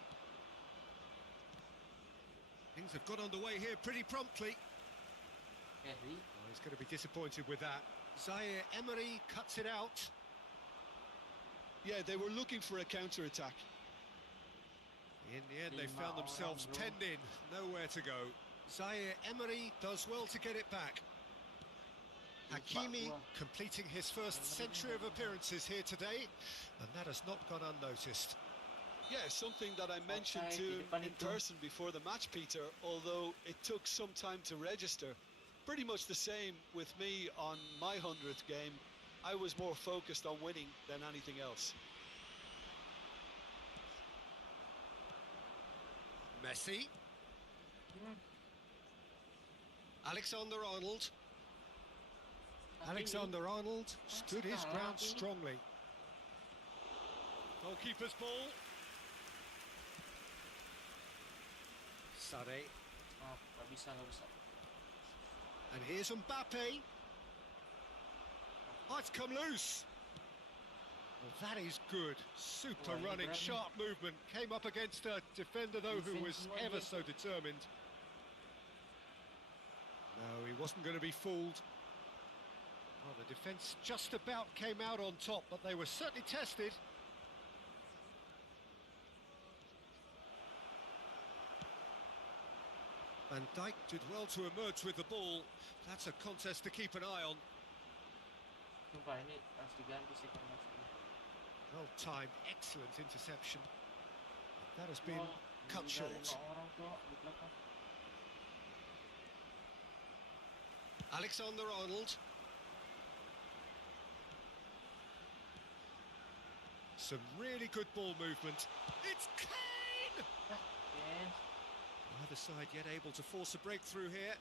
Things have got underway here pretty promptly. Oh, he's going to be disappointed with that. Zaire Emery cuts it out. Yeah, they were looking for a counter-attack. In the end, they found themselves penned in, nowhere to go. Zaire Emery does well to get it back. Hakimi completing his first century of appearances here today, and that has not gone unnoticed. Yeah, something that I mentioned to in person before the match, Peter, although it took some time to register. Pretty much the same with me on my 100th game. I was more focused on winning than anything else. Messi. Alexander-Arnold. Alexander-Arnold stood his ground strongly. Goalkeeper's ball. Sade. Gak bisa. And here's Mbappe. Oh, it's come loose. Well, that is good. Super running, sharp movement. Came up against a defender, though, who was ever so determined. No, he wasn't going to be fooled. Well, the defence just about came out on top, but they were certainly tested. Van Dijk did well to emerge with the ball. That's a contest to keep an eye on. Sumpah ini harus diganti sih kalau Well timed, excellent interception. That has been cut short. Alexander-Arnold. Some really good ball movement. It's Kane! Either side yet able to force a breakthrough here.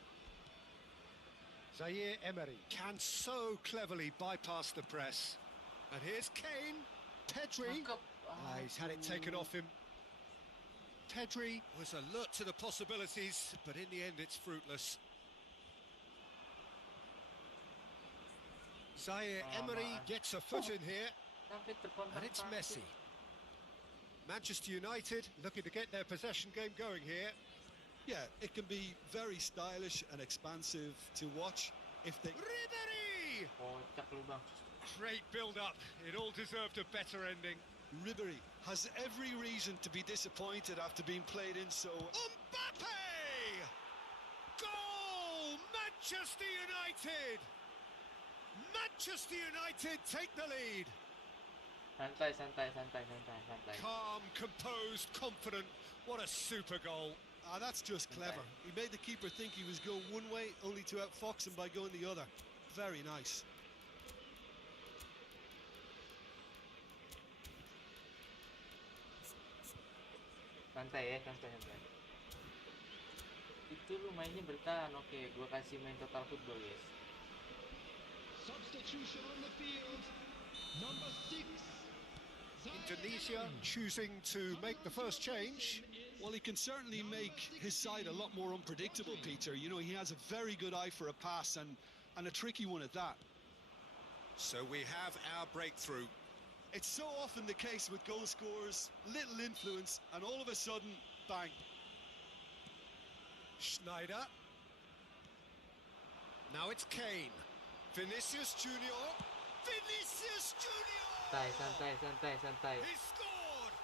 Zaire Emery can so cleverly bypass the press. And here's Kane. Pedri. He's had it taken off him. Pedri was alert to the possibilities, but in the end it's fruitless. Zaire Emery gets a foot in here. And it's Messi. Manchester United looking to get their possession game going here. Yeah, it can be very stylish and expansive to watch if they... Ribéry! Great build-up. It all deserved a better ending. Ribéry has every reason to be disappointed after being played in so... Mbappe! Goal! Manchester United! Manchester United take the lead. Santai. Calm, composed, confident. What a super goal. That's just clever. He made the keeper think he was going one way, only to outfox him by going the other. Very nice. Santai ya, santai. Itu lu mainnya bertahan. Oke, gua kasih main total football, guys. Substitution on the field. Number 6. Indonesia choosing to make the first change. Well, he can certainly make his side a lot more unpredictable, Peter. You know, he has a very good eye for a pass and a tricky one at that. So we have our breakthrough. It's so often the case with goal scorers, little influence, and all of a sudden, bang. Schneider. Now it's Kane. Vinicius Junior. Vinicius Junior! Santai. He scored!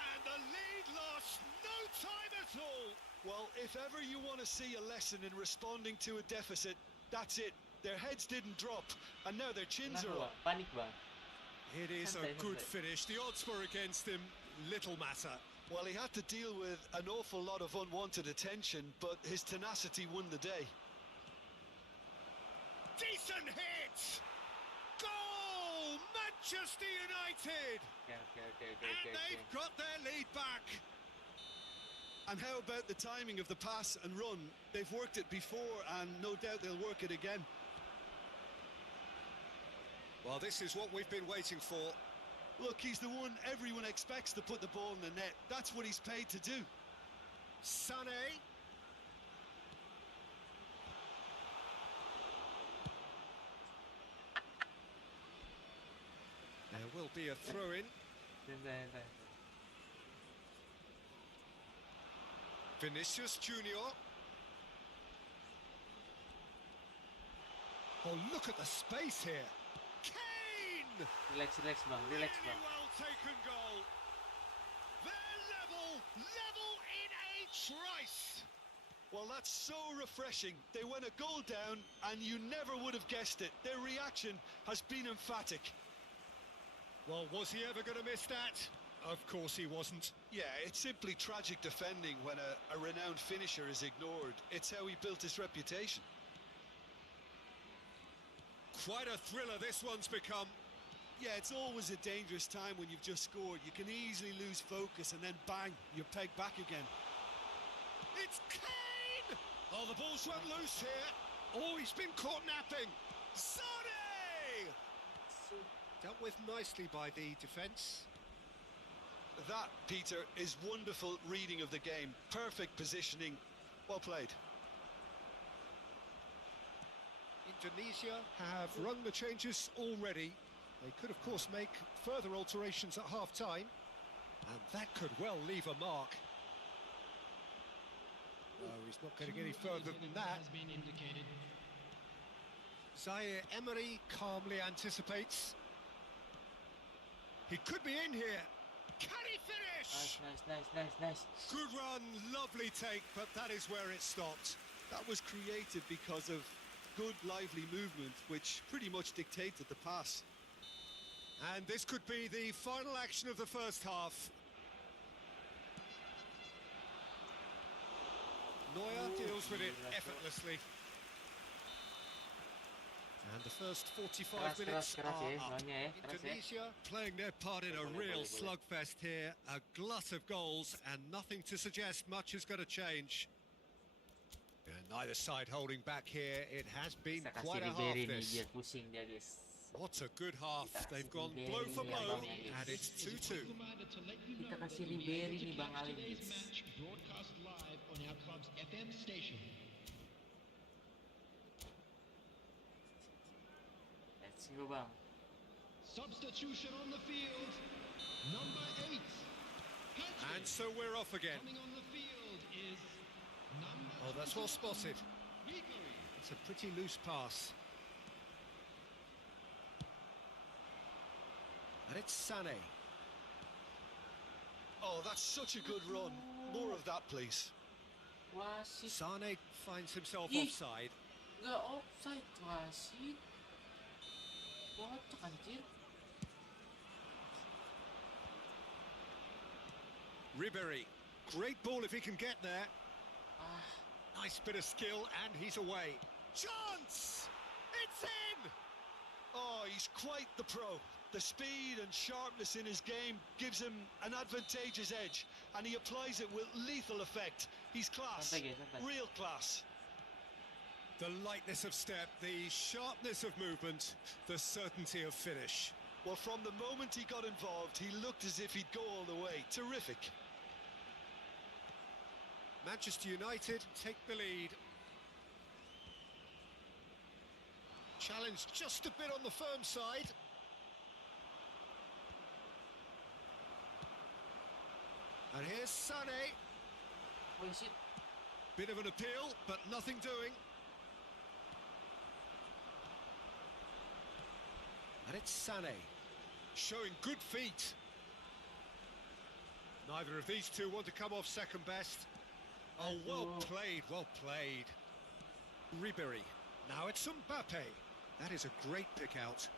And the lead lost no time at all. Well, if ever you want to see a lesson in responding to a deficit, that's it. Their heads didn't drop, and now their chins are up. Panik, Bang. It is a good finish. The odds were against him. Little matter. Well, he had to deal with an awful lot of unwanted attention, but his tenacity won the day. Decent hit! Goal! Manchester United! Okay. And they've got their lead back. And how about the timing of the pass and run? They've worked it before, and no doubt they'll work it again. Well, this is what we've been waiting for. Look, he's the one everyone expects to put the ball in the net. That's what he's paid to do. Sané. There will be a throw-in. Santai. Vinicius Junior. Oh, look at the space here. Kane! Relax, Bang. Really well taken goal. They're level in a trice. Well, that's so refreshing. They went a goal down, and you never would have guessed it. Their reaction has been emphatic. Well, was he ever going to miss that? Of course he wasn't. Yeah, it's simply tragic defending when a renowned finisher is ignored. It's how he built his reputation. Quite a thriller this one's become. Yeah, it's always a dangerous time when you've just scored. You can easily lose focus and then bang, you're pegged back again. It's Kane! Oh, the ball's run loose here. Oh, he's been caught napping. Sané! Dealt with nicely by the defence. That, Peter, is wonderful reading of the game. Perfect positioning. Well played. Indonesia have rung the changes already. They could, of course, make further alterations at half-time. And that could well leave a mark. No, he's not going to get any further than that. Has been indicated. Zaire Emery calmly anticipates. He could be in here. Can he finish? Nice. Good run, lovely take, but that is where it stopped. That was created because of good, lively movement, which pretty much dictated the pass. And this could be the final action of the first half. Neuer deals with it effortlessly. And the first 45 minutes are up. Indonesia playing their part in a real slugfest here. A glut of goals and nothing to suggest much is going to change. And neither side holding back here. It has been quite a half this. What a good half. They've gone blow for blow and it's 2-2. Kita kasih Ribery nih Bang Ali. Today's match broadcast live on our club's FM station. Let's go, Bang. Substitution on the field. Number 8. And so we're off again. Coming on the field is number Oh, that's well spotted. Ribery. It's a pretty loose pass. And it's Sané. Oh, that's such a good run. More of that, please. Wasit. Sané finds himself Ih. offside. Nggak offside, wasit. Kocak anjir. Ribery. Great ball if he can get there. Ah, Nice bit of skill and he's away. Chance! It's in! Oh, he's quite the pro. The speed and sharpness in his game gives him an advantageous edge. and he applies it with lethal effect. He's class, Santai, guys, santai. real class. The lightness of step, the sharpness of movement, the certainty of finish. Well, from the moment he got involved, he looked as if he'd go all the way. Terrific. Manchester United take the lead. Challenge just a bit on the firm side. And here's Sané. Oh shit. Bit of an appeal, but nothing doing. And it's Sané, showing good feet. Neither of these two want to come off second best. Oh, well played, well played. Ribéry. Now it's Mbappe. That is a great pick out.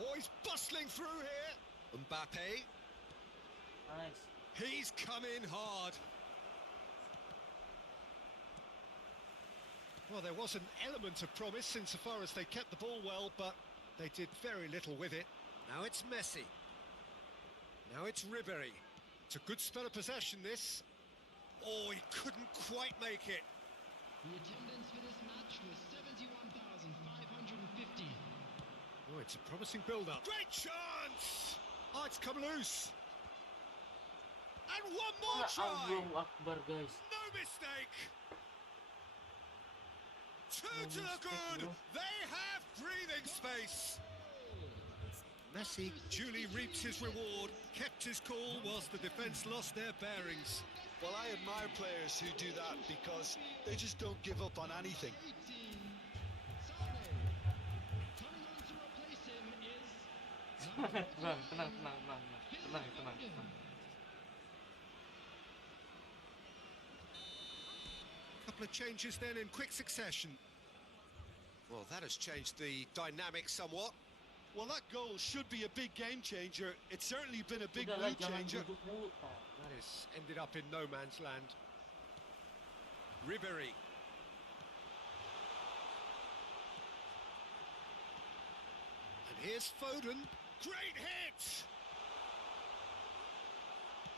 Oh, he's bustling through here. Mbappe. Nice. He's come in hard. Well, there was an element of promise insofar as they kept the ball well, but they did very little with it. Now it's Messi. Now it's Ribéry. It's a good spell of possession, this. Oh, he couldn't quite make it. The attendance for this match was 71,550. Oh, it's a promising build-up. Great chance! Oh, it's come loose. And one more try. Allahu Akbar, guys. No mistake. Two to the good. They have breathing space. Messi duly reaps his reward, kept his cool whilst the defence lost their bearings. Well, I admire players who do that because they just don't give up on anything. 18. Sané. Coming on to replace him is Tenang, tenang, tenang. Couple of changes then in quick succession. Well, that has changed the dynamic somewhat. Well, that goal should be a big game changer. It's certainly been a big Udahlah, mood jangan changer. duduk mulu, Pak. That has ended up in no man's land. Ribéry. And here's Foden. Great hit!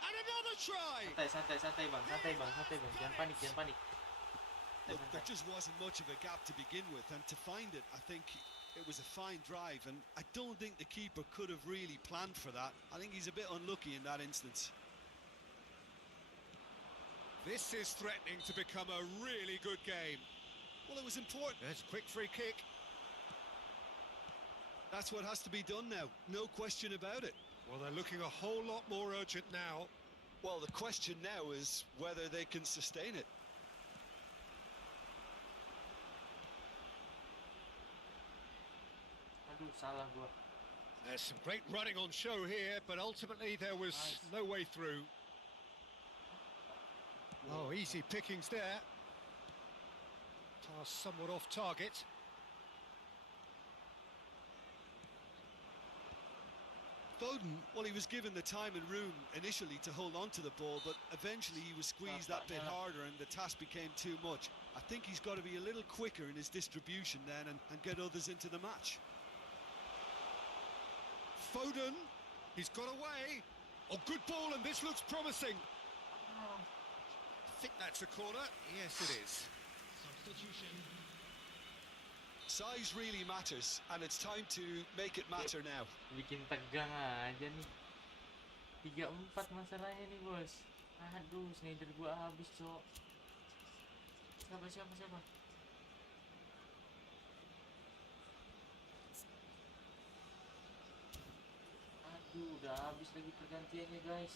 And another try! Santai bang. Jangan panik. Look, there just wasn't much of a gap to begin with, and to find it, I think it was a fine drive, and I don't think the keeper could have really planned for that. I think he's a bit unlucky in that instance. This is threatening to become a really good game. Well, it was important. There's a quick free kick. That's what has to be done now, no question about it. Well, they're looking a whole lot more urgent now. Well, the question now is whether they can sustain it. Aduh, salah gua. There's some great running on show here, but ultimately there was no way through. Oh, easy pickings there. Pass somewhat off target. Foden, well, he was given the time and room initially to hold on to the ball, but eventually he was squeezed that bit harder and the task became too much. I think he's got to be a little quicker in his distribution then and get others into the match. Foden, he's got away. Oh, good ball, and this looks promising. I think that's a corner. Yes, it is. substitution. Size really matters, and it's time to make it matter now. Bikin tegang aja nih. 3-4 masalahnya nih, bos. Aduh, sniper gua habis, cok. Siapa? Aduh, udah habis lagi pergantiannya, guys.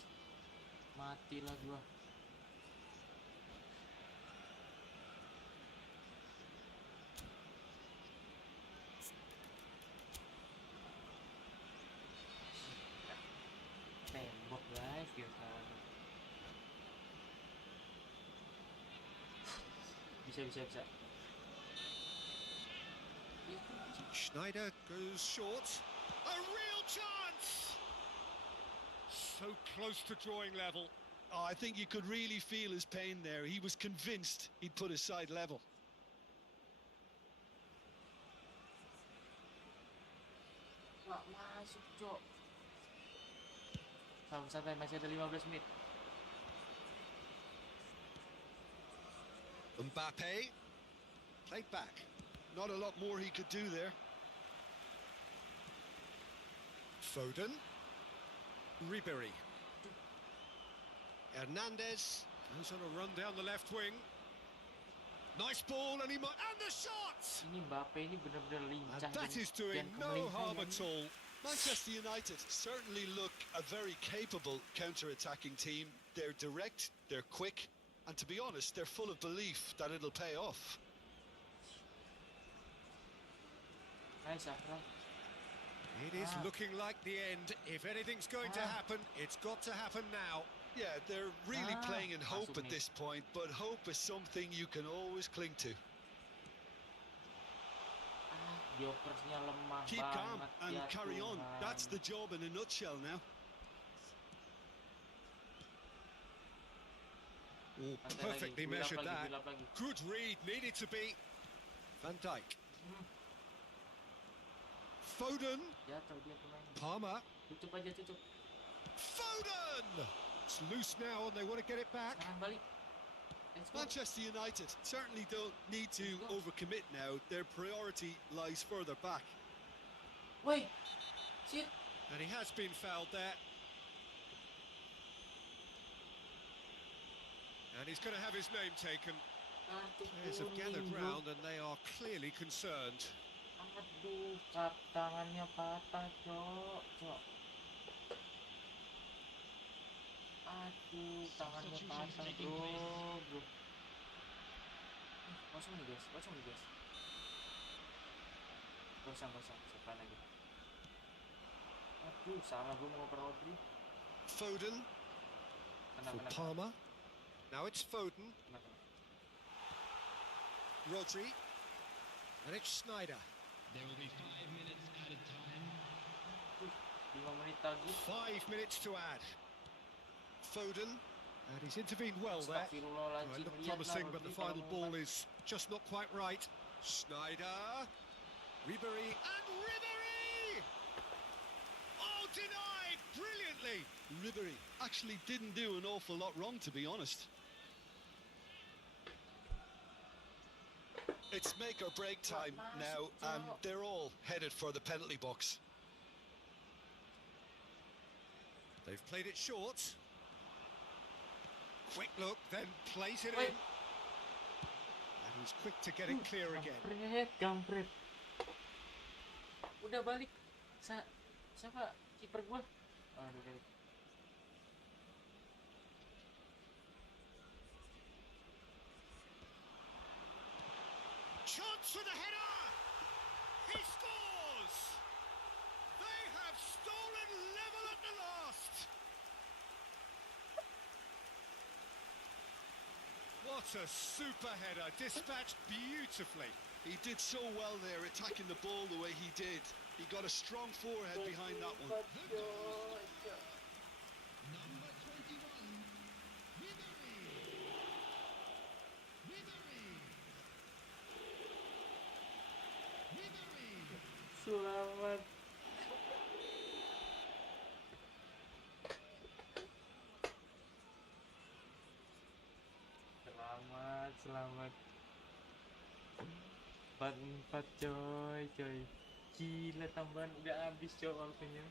Matilah gua. Tembok, guys, biasa. Bisa. Schneider goes short. A real chance! So close to drawing level. Oh, I think you could really feel his pain there. He was convinced he'd put his side level. Nggak masuk, cok. Santai, masih ada 15 menit. Mbappe. Played back. Not a lot more he could do there. Foden. Ribery. Hernandez goes on a run down the left wing. Nice ball, and he might. And the shot! Ini Mbappe ini benar-benar lincah. And that is doing jangan no kemelintahan harm ya. at all. Manchester United certainly look a very capable counter-attacking team. They're direct, they're quick, and to be honest, they're full of belief that it'll pay off. Nice, Afra. It is looking like the end. If anything's going to happen, it's got to happen now. Yeah, they're really playing in hope masuk at nih. this point, but hope is something you can always cling to. Diopersnya lemah Keep calm banget. and Ya carry on. Tuhan. That's the job in a nutshell now. Oh, Santai perfectly lagi, build up measured lagi, that. build up lagi. Good read, needed to be. Van Dijk. Foden. Jatuh dia pemain. Palmer. Tutup aja, tutup. Foden! It's loose now and they want to get it back. Sekarang balik. Let's go. Manchester United certainly don't need to overcommit now. Their priority lies further back. Woi, shit. And he has been fouled there. And he's going to have his name taken. Kartu Players have gathered kuning, bro. round and they are clearly concerned. Aduh, tangannya patah, cok. Aduh, tangannya patah, bro. Kosong nih, guys. Kosong. Siapa lagi? Aduh, salah gue mau ngoper Rodri. Foden. For Palmer. Now it's Foden. Kena. Rodri. And it's Snyder. There will be 5 minutes added time. 5 menit lagi. 5 minutes to add. Foden. And he's intervened well there. Well, Astagfirullahaladzim. it looked Lihatlah promising, but Rodri the final kalau ball is just not quite right. Snyder. Ribery. And Ribery! Oh, denied brilliantly. Ribery actually didn't do an awful lot wrong, to be honest. It's make or break time now, and they're all headed for the penalty box. They've played it short. Quick look, then plays it Wait. in. And he's quick to get it clear again. Kampret. Udah balik. Siapa kiper gua? Aduh, balik. Chance for the header! He scores! They have stolen level at the last! What a super header, dispatched beautifully. He did so well there, attacking the ball the way he did. He got a strong forehead behind that one. Number 21, Ribery. Selamat. Selamat. 4-4 coy. Gila, tambahan udah habis coy waktunya.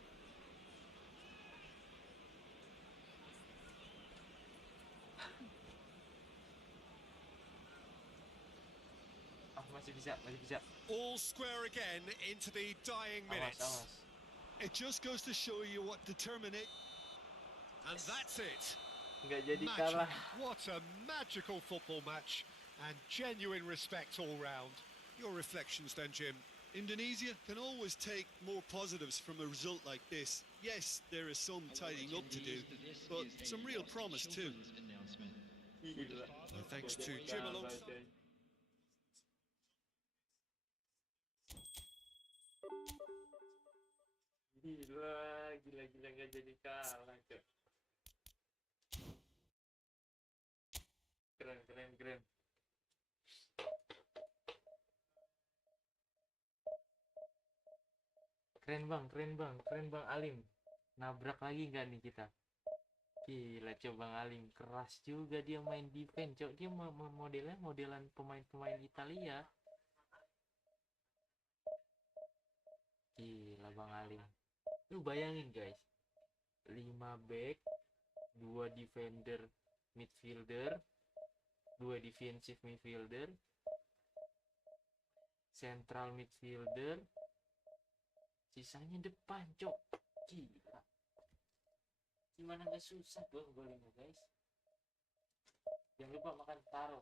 Masih bisa. All square again into the dying minutes. Awas. It just goes to show you what determination. And that's it. Nggak jadi Magic. kalah. What a magical football match. And genuine respect all round. Your reflections then, Jim? Indonesia can always take more positives from a result like this. Yes, there is some tidying up to do, but some real promise too. Well, thanks to Jim along. Gila nggak jadi kalah coy. Keren. Keren bang Alim. Nabrak lagi nggak nih kita? Gila, coba Ngalim keras juga dia main defense, cok. Dia modelnya modelan pemain-pemain Italia. Gila Bang Alim. Lu bayangin guys, 5 back, 2 defender midfielder, 2 defensive midfielder, central midfielder, sisanya depan, cok. Gila. Gimana gak susah dong golnya guys. Jangan lupa makan taro.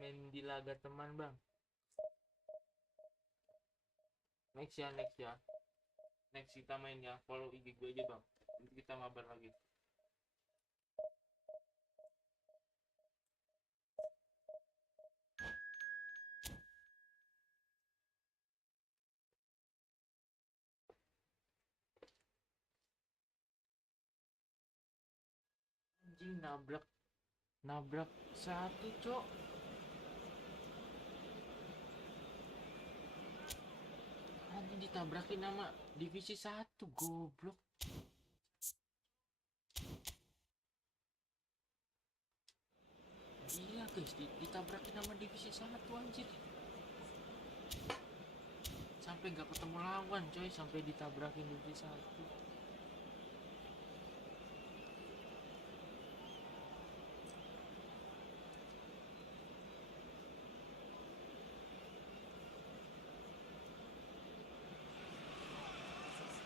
Main di laga teman bang. Next ya. Next kita main ya. Follow IG gue aja bang. Nanti kita mabar lagi. Anjing nabrak satu cok. Anjing ditabrakin nama divisi 1 goblok. Iya guys, ditabrakin nama divisi 1 anjir. Sampai nggak ketemu lawan coy, sampai ditabrakin divisi 1.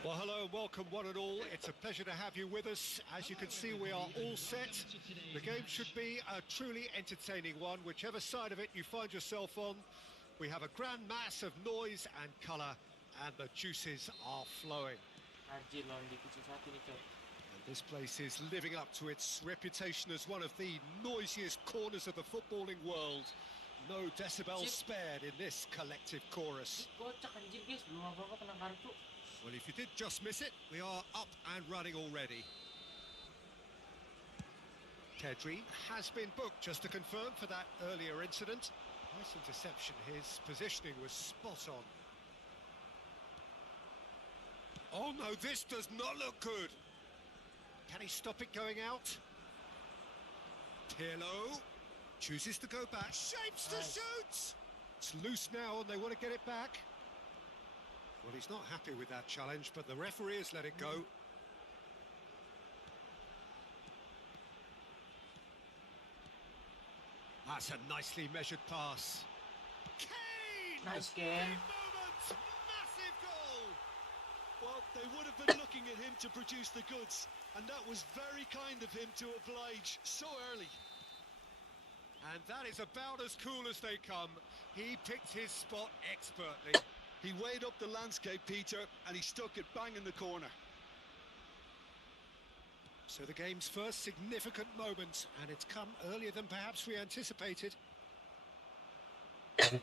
Well, hello and welcome one and all. It's a pleasure to have you with us. As you can see, we are all set. The game should be a truly entertaining one, whichever side of it you find yourself on. We have a grand mass of noise and colour, and the juices are flowing. Anjir lawan divisi 1 nih coy. And this place is living up to its reputation as one of the noisiest corners of the footballing world. No decibels spared in this collective chorus. Kocak anjir guys, belum apa-apa kena kartu. Well, if you did just miss it, we are up and running already. Pedri has been booked, just to confirm, for that earlier incident. Nice interception. His positioning was spot on. Oh no, this does not look good. Can he stop it going out? Pirlo chooses to go back, shapes to shoot! It's loose now and they want to get it back. Well, he's not happy with that challenge, but the referee has let it go. That's a nicely measured pass. Kane! Nice Kane. Big moment! Massive goal! Well, they would have been looking at him to produce the goods, and that was very kind of him to oblige so early. And that is about as cool as they come. He picked his spot expertly. He weighed up the landscape, Peter, and he stuck it bang in the corner. So the game's first significant moment, and it's come earlier than perhaps we anticipated. Gara-gara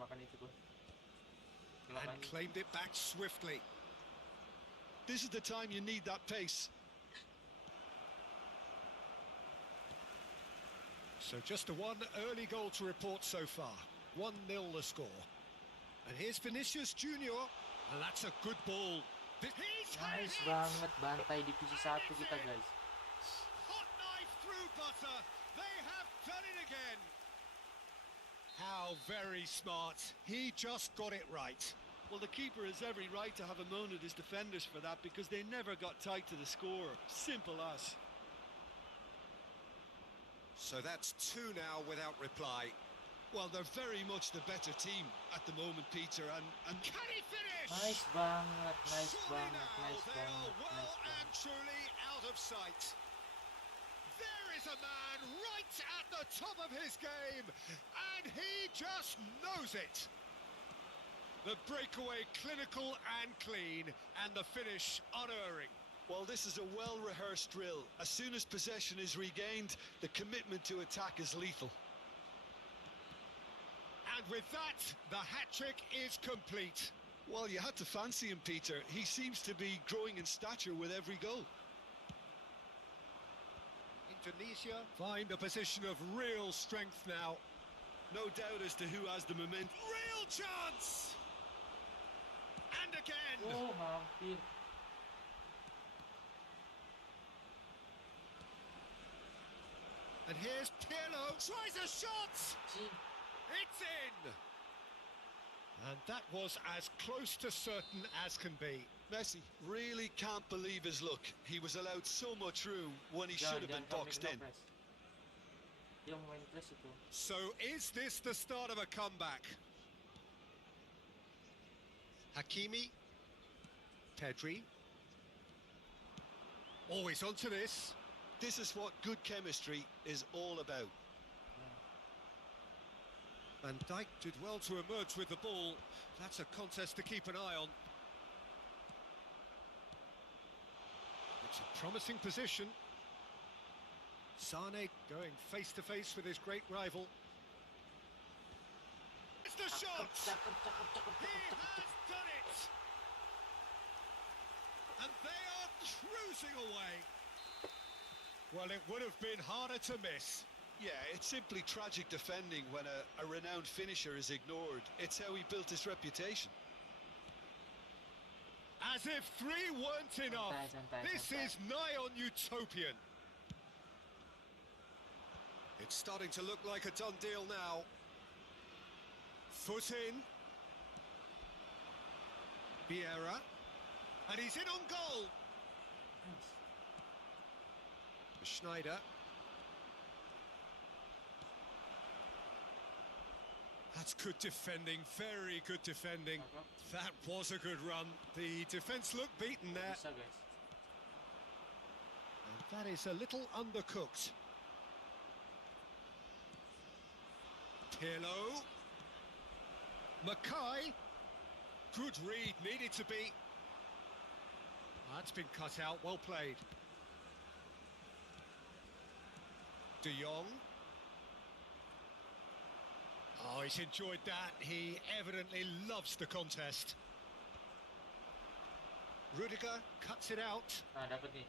makan itu gua. And claimed it back swiftly. This is the time you need that pace. So just a one early goal to report so far. 1-0 the score. And here's Vinicius Junior, and that's a good ball. He's Nice banget, bantai divisi 1 kita guys. hot knife through butter. They have done it again. How very smart. He just got it right. Well, the keeper has every right to have a moan at his defenders for that, because they never got tight to the score. Simple as. So that's 2 now without reply. Well, they're very much the better team at the moment, Peter, and Can he finish? Nice banget, nice Surely banget, now nice they are banget, well nice and banget. truly out of sight. There is a man right at the top of his game, and he just knows it. The breakaway clinical and clean, and the finish unerring. well, this is a well-rehearsed drill. As soon as possession is regained, the commitment to attack is lethal. And with that, the hat-trick is complete. Well, you had to fancy him, Peter. He seems to be growing in stature with every goal. Indonesia find a position of real strength now. No doubt as to who has the momentum. Real chance! And again. Oh, hampir. And here's Pirlo. Tries a shot. Cing. It's in. And that was as close to certain as can be. Messi really can't believe his luck. He was allowed so much room when he should have been boxed in. Press. Dia mau main press itu. So is this the start of a comeback? Hakimi. Pedri. Always onto this. This is what good chemistry is all about. Van Dijk did well to emerge with the ball. That's a contest to keep an eye on. It's a promising position. Sane going face-to-face with his great rival. It's the shot! Cakep, cakep, cakep, He cakep, cakep, has cakep. done it! And they are cruising away. Well, it would have been harder to miss. Yeah, it's simply tragic defending when a renowned finisher is ignored. It's how he built his reputation. As if three weren't enough. Santai, This santai. is nigh on utopian. It's starting to look like a done deal now. Foot in. Vieira. And he's in on goal. Nice. Schneider. That's good defending, very good defending. Cakep. That was a good run. The defence looked beaten there. Bisa, guys. And that is a little undercooked. Pirlo. Mackay. Good read, needed to be. That's been cut out, well played. De Jong. Oh, he's enjoyed that. He evidently loves the contest. Rudiger cuts it out. Nah, dapat nih.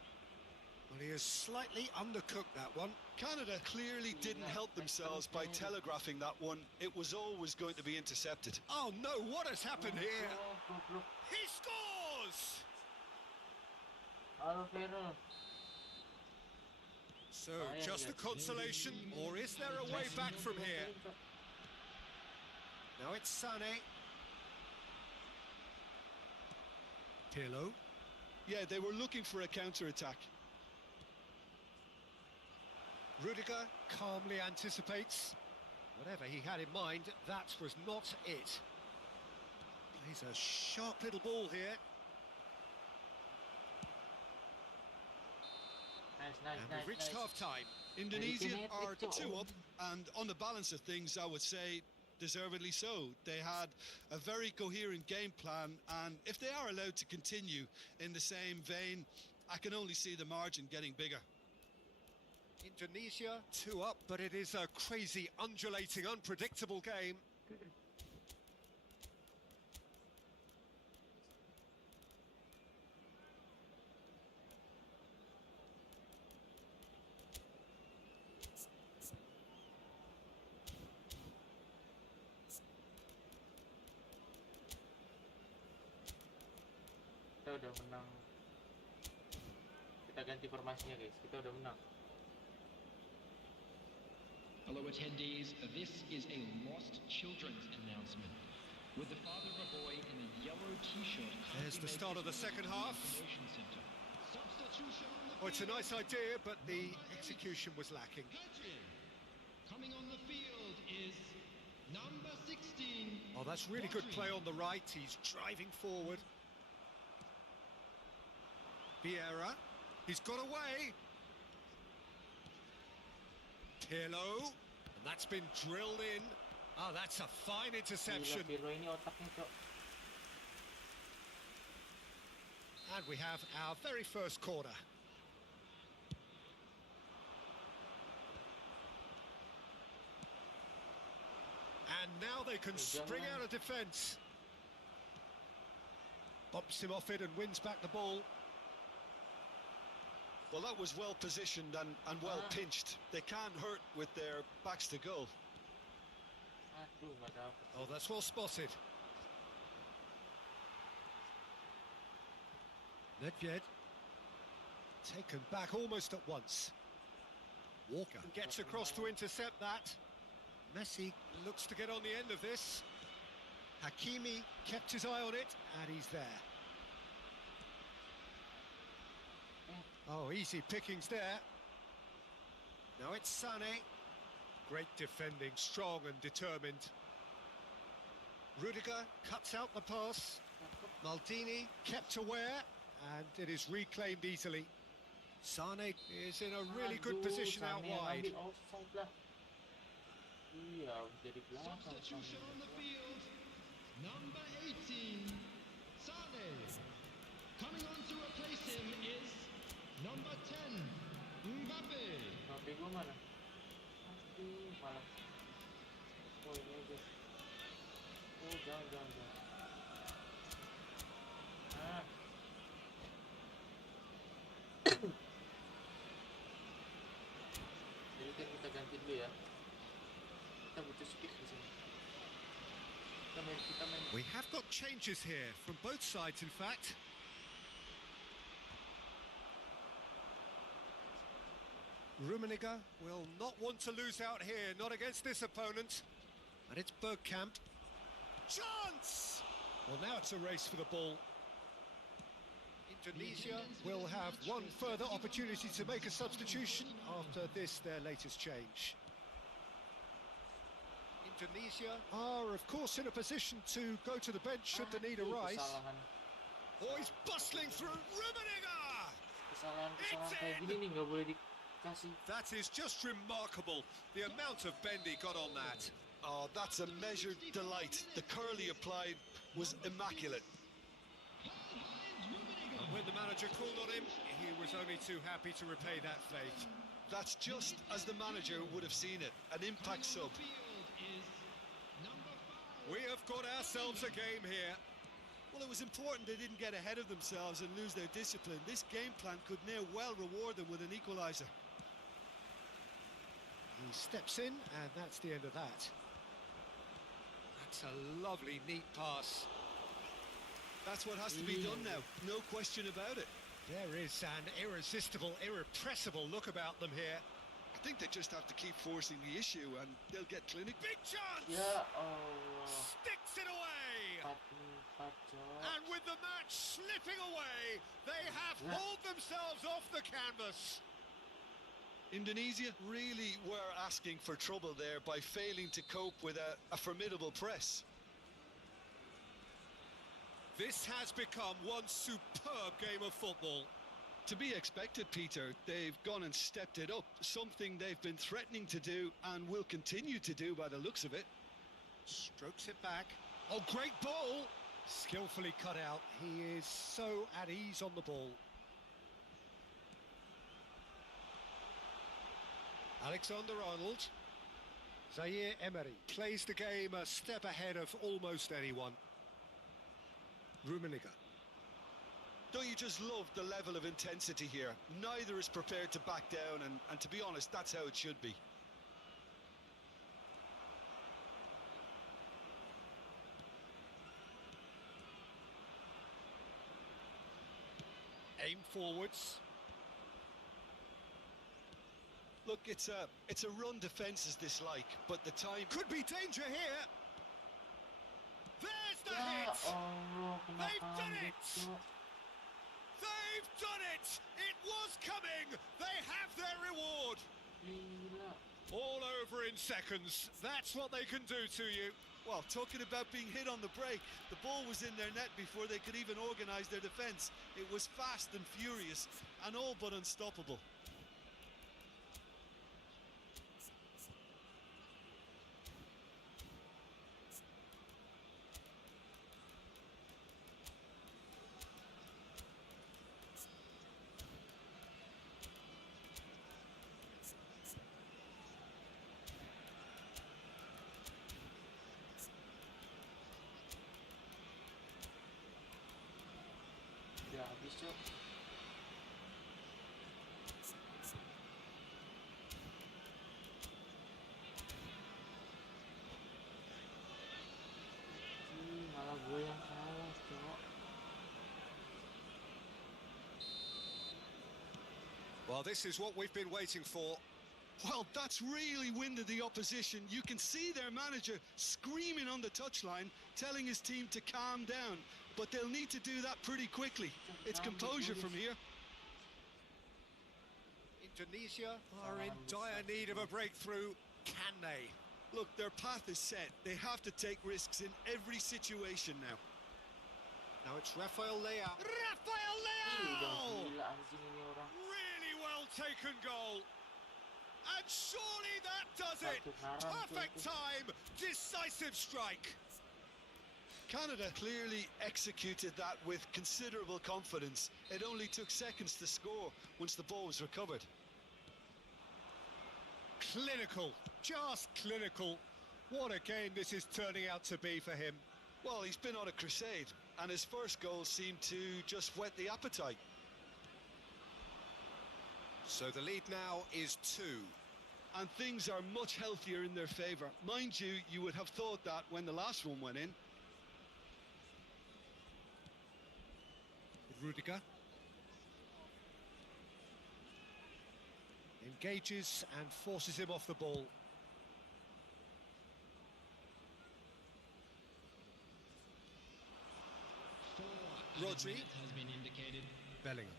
Well, he has slightly undercooked that one. Canada clearly didn't help themselves by telegraphing that one. It was always going to be intercepted. Oh no, what has happened here? Oh, goblok. He scores! Alvaro. So, Oh, yeah, just yeah. the consolation, or is there a way back from here? Now it's Sane. Pirlo. Yeah, they were looking for a counter-attack. Rudiger calmly anticipates. Whatever he had in mind, that was not it. Plays a sharp little ball here. Nice, And nice, we've reached nice. half-time. Indonesia are Ultimate 2 goal. up, and on the balance of things, I would say deservedly so. They had a very coherent game plan, and if they are allowed to continue in the same vein, I can only see the margin getting bigger. Indonesia 2 up, but it is a crazy, undulating, unpredictable game. Kita udah menang. Kita ganti formasinya, guys. Kita udah menang. Hello attendees, this is a lost children's announcement. With the father of a boy in a yellow t-shirt. There's the start of the second half. Information center. Substitution on the Oh, it's a field. nice idea, but the execution was lacking. Coming on the field is number 16. Oh, that's really good play on the right. He's driving forward. Vieira. He's got away. Pirlo. And that's been drilled in. Oh, that's a fine interception. Gila, Pirlo ini otaknya, Cok. And we have our very first corner. And now they can spring out of defence. Bumps him off it and wins back the ball. Well, that was well positioned and well pinched. They can't hurt with their backs to goal. Aduh, nggak dapet. Oh, that's well spotted. Nedved. Taken back almost at once. Walker gets across to intercept that. Messi looks to get on the end of this. Hakimi kept his eye on it, and he's there. Oh, easy pickings there. Now it's Sané. Great defending, strong and determined. Rudiger cuts out the pass. Maldini kept aware, and it is reclaimed easily. Sané is in a really good position out wide. Substitution on the field. Number 18, Sane. Coming on to replace him is number 10, Mbappe. HP gua mana? Aduh, malah. Oh, ini aja. Oh, jangan. Ah. Jadi kan kita ganti dulu ya. Kita butuh speed di sini. Kita main. We have got changes here from both sides, in fact. Rummenigge will not want to lose out here, not against this opponent. And it's Bergkamp. Chance! Well, now it's a race for the ball. Indonesia will have one further opportunity to make a substitution after this, their latest change. Indonesia are, of course, in a position to go to the bench should the need arise. Oh, he's bustling through. Rummenigge! Kesalahan kayak gini nih nggak boleh dikasih. That is just remarkable. The amount of bend he got on that. Oh, that's a measured delight. The curl he applied was immaculate. And when the manager called on him, he was only too happy to repay that fate. That's just as the manager would have seen it. An impact sub. We have got ourselves a game here. Well, it was important they didn't get ahead of themselves and lose their discipline. This game plan could near well reward them with an equaliser. He steps in, and that's the end of that. That's a lovely, neat pass. That's what has to be done now. No question about it. There is an irresistible, irrepressible look about them here. I think they just have to keep forcing the issue and they'll get clinic. Big chance! Ya Allah. Sticks it away! 4-4, Cok. And with the match slipping away, they have hauled themselves off the canvas. Indonesia really were asking for trouble there by failing to cope with a formidable press. This has become one superb game of football. To be expected, Peter. They've gone and stepped it up, something they've been threatening to do and will continue to do by the looks of it. Strokes it back. Oh, great ball! Skillfully cut out. He is so at ease on the ball. Alexander-Arnold. Zaire Emery plays the game a step ahead of almost anyone. Rummenigge. Don't you just love the level of intensity here? Neither is prepared to back down, and to be honest, that's how it should be. Aim forwards. Look, it's a run defence is this like, but the time Could be danger here. There's the Ya hit. Allah, kenapa They've done ambek, it! Cok? They've done it! It was coming! They have their reward! Gila. All over in seconds. That's what they can do to you. well, talking about being hit on the break, the ball was in their net before they could even organise their defence. It was fast and furious and all but unstoppable. Udah habis, Cok. Malah gue yang salah, Cok. Well, this is what we've been waiting for. Well, that's really winded the opposition. You can see their manager screaming on the touchline, telling his team to calm down. But they'll need to do that pretty quickly. It's composure from here. Indonesia are in dire need of a breakthrough. Can they? Look, their path is set. They have to take risks in every situation now. Now it's Rafael Leao. Rafael Leao! Really well taken goal. And surely that does it. Perfect time. Decisive strike. Canada clearly executed that with considerable confidence. It only took seconds to score once the ball was recovered. Clinical, just clinical. What a game this is turning out to be for him. Well, he's been on a crusade, and his first goal seemed to just whet the appetite. So the lead now is 2. And things are much healthier in their favour. Mind you, you would have thought that when the last one went in. Rudiger. Engages and forces him off the ball. Rodri. Has been indicated. Bellingham.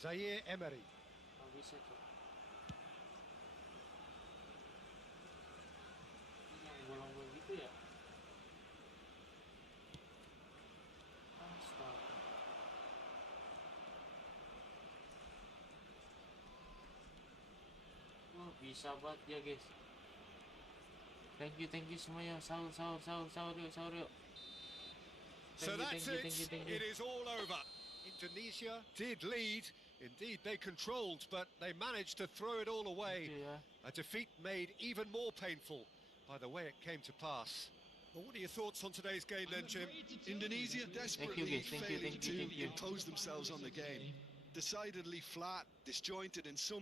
Zaire Emery. Bisa tuh. Yang bolong-bolong gitu ya. Astaga. Bisa banget ya guys. Thank you semuanya. Sahur yuk. So that's it. It is all over. Indonesia did lead. Indeed, they controlled, but they managed to throw it all away. A defeat made even more painful by the way it came to pass. Well, what are your thoughts on today's game then, Jim? Indonesia desperately Thank you. failing to impose themselves on the game. Decidedly flat, disjointed in some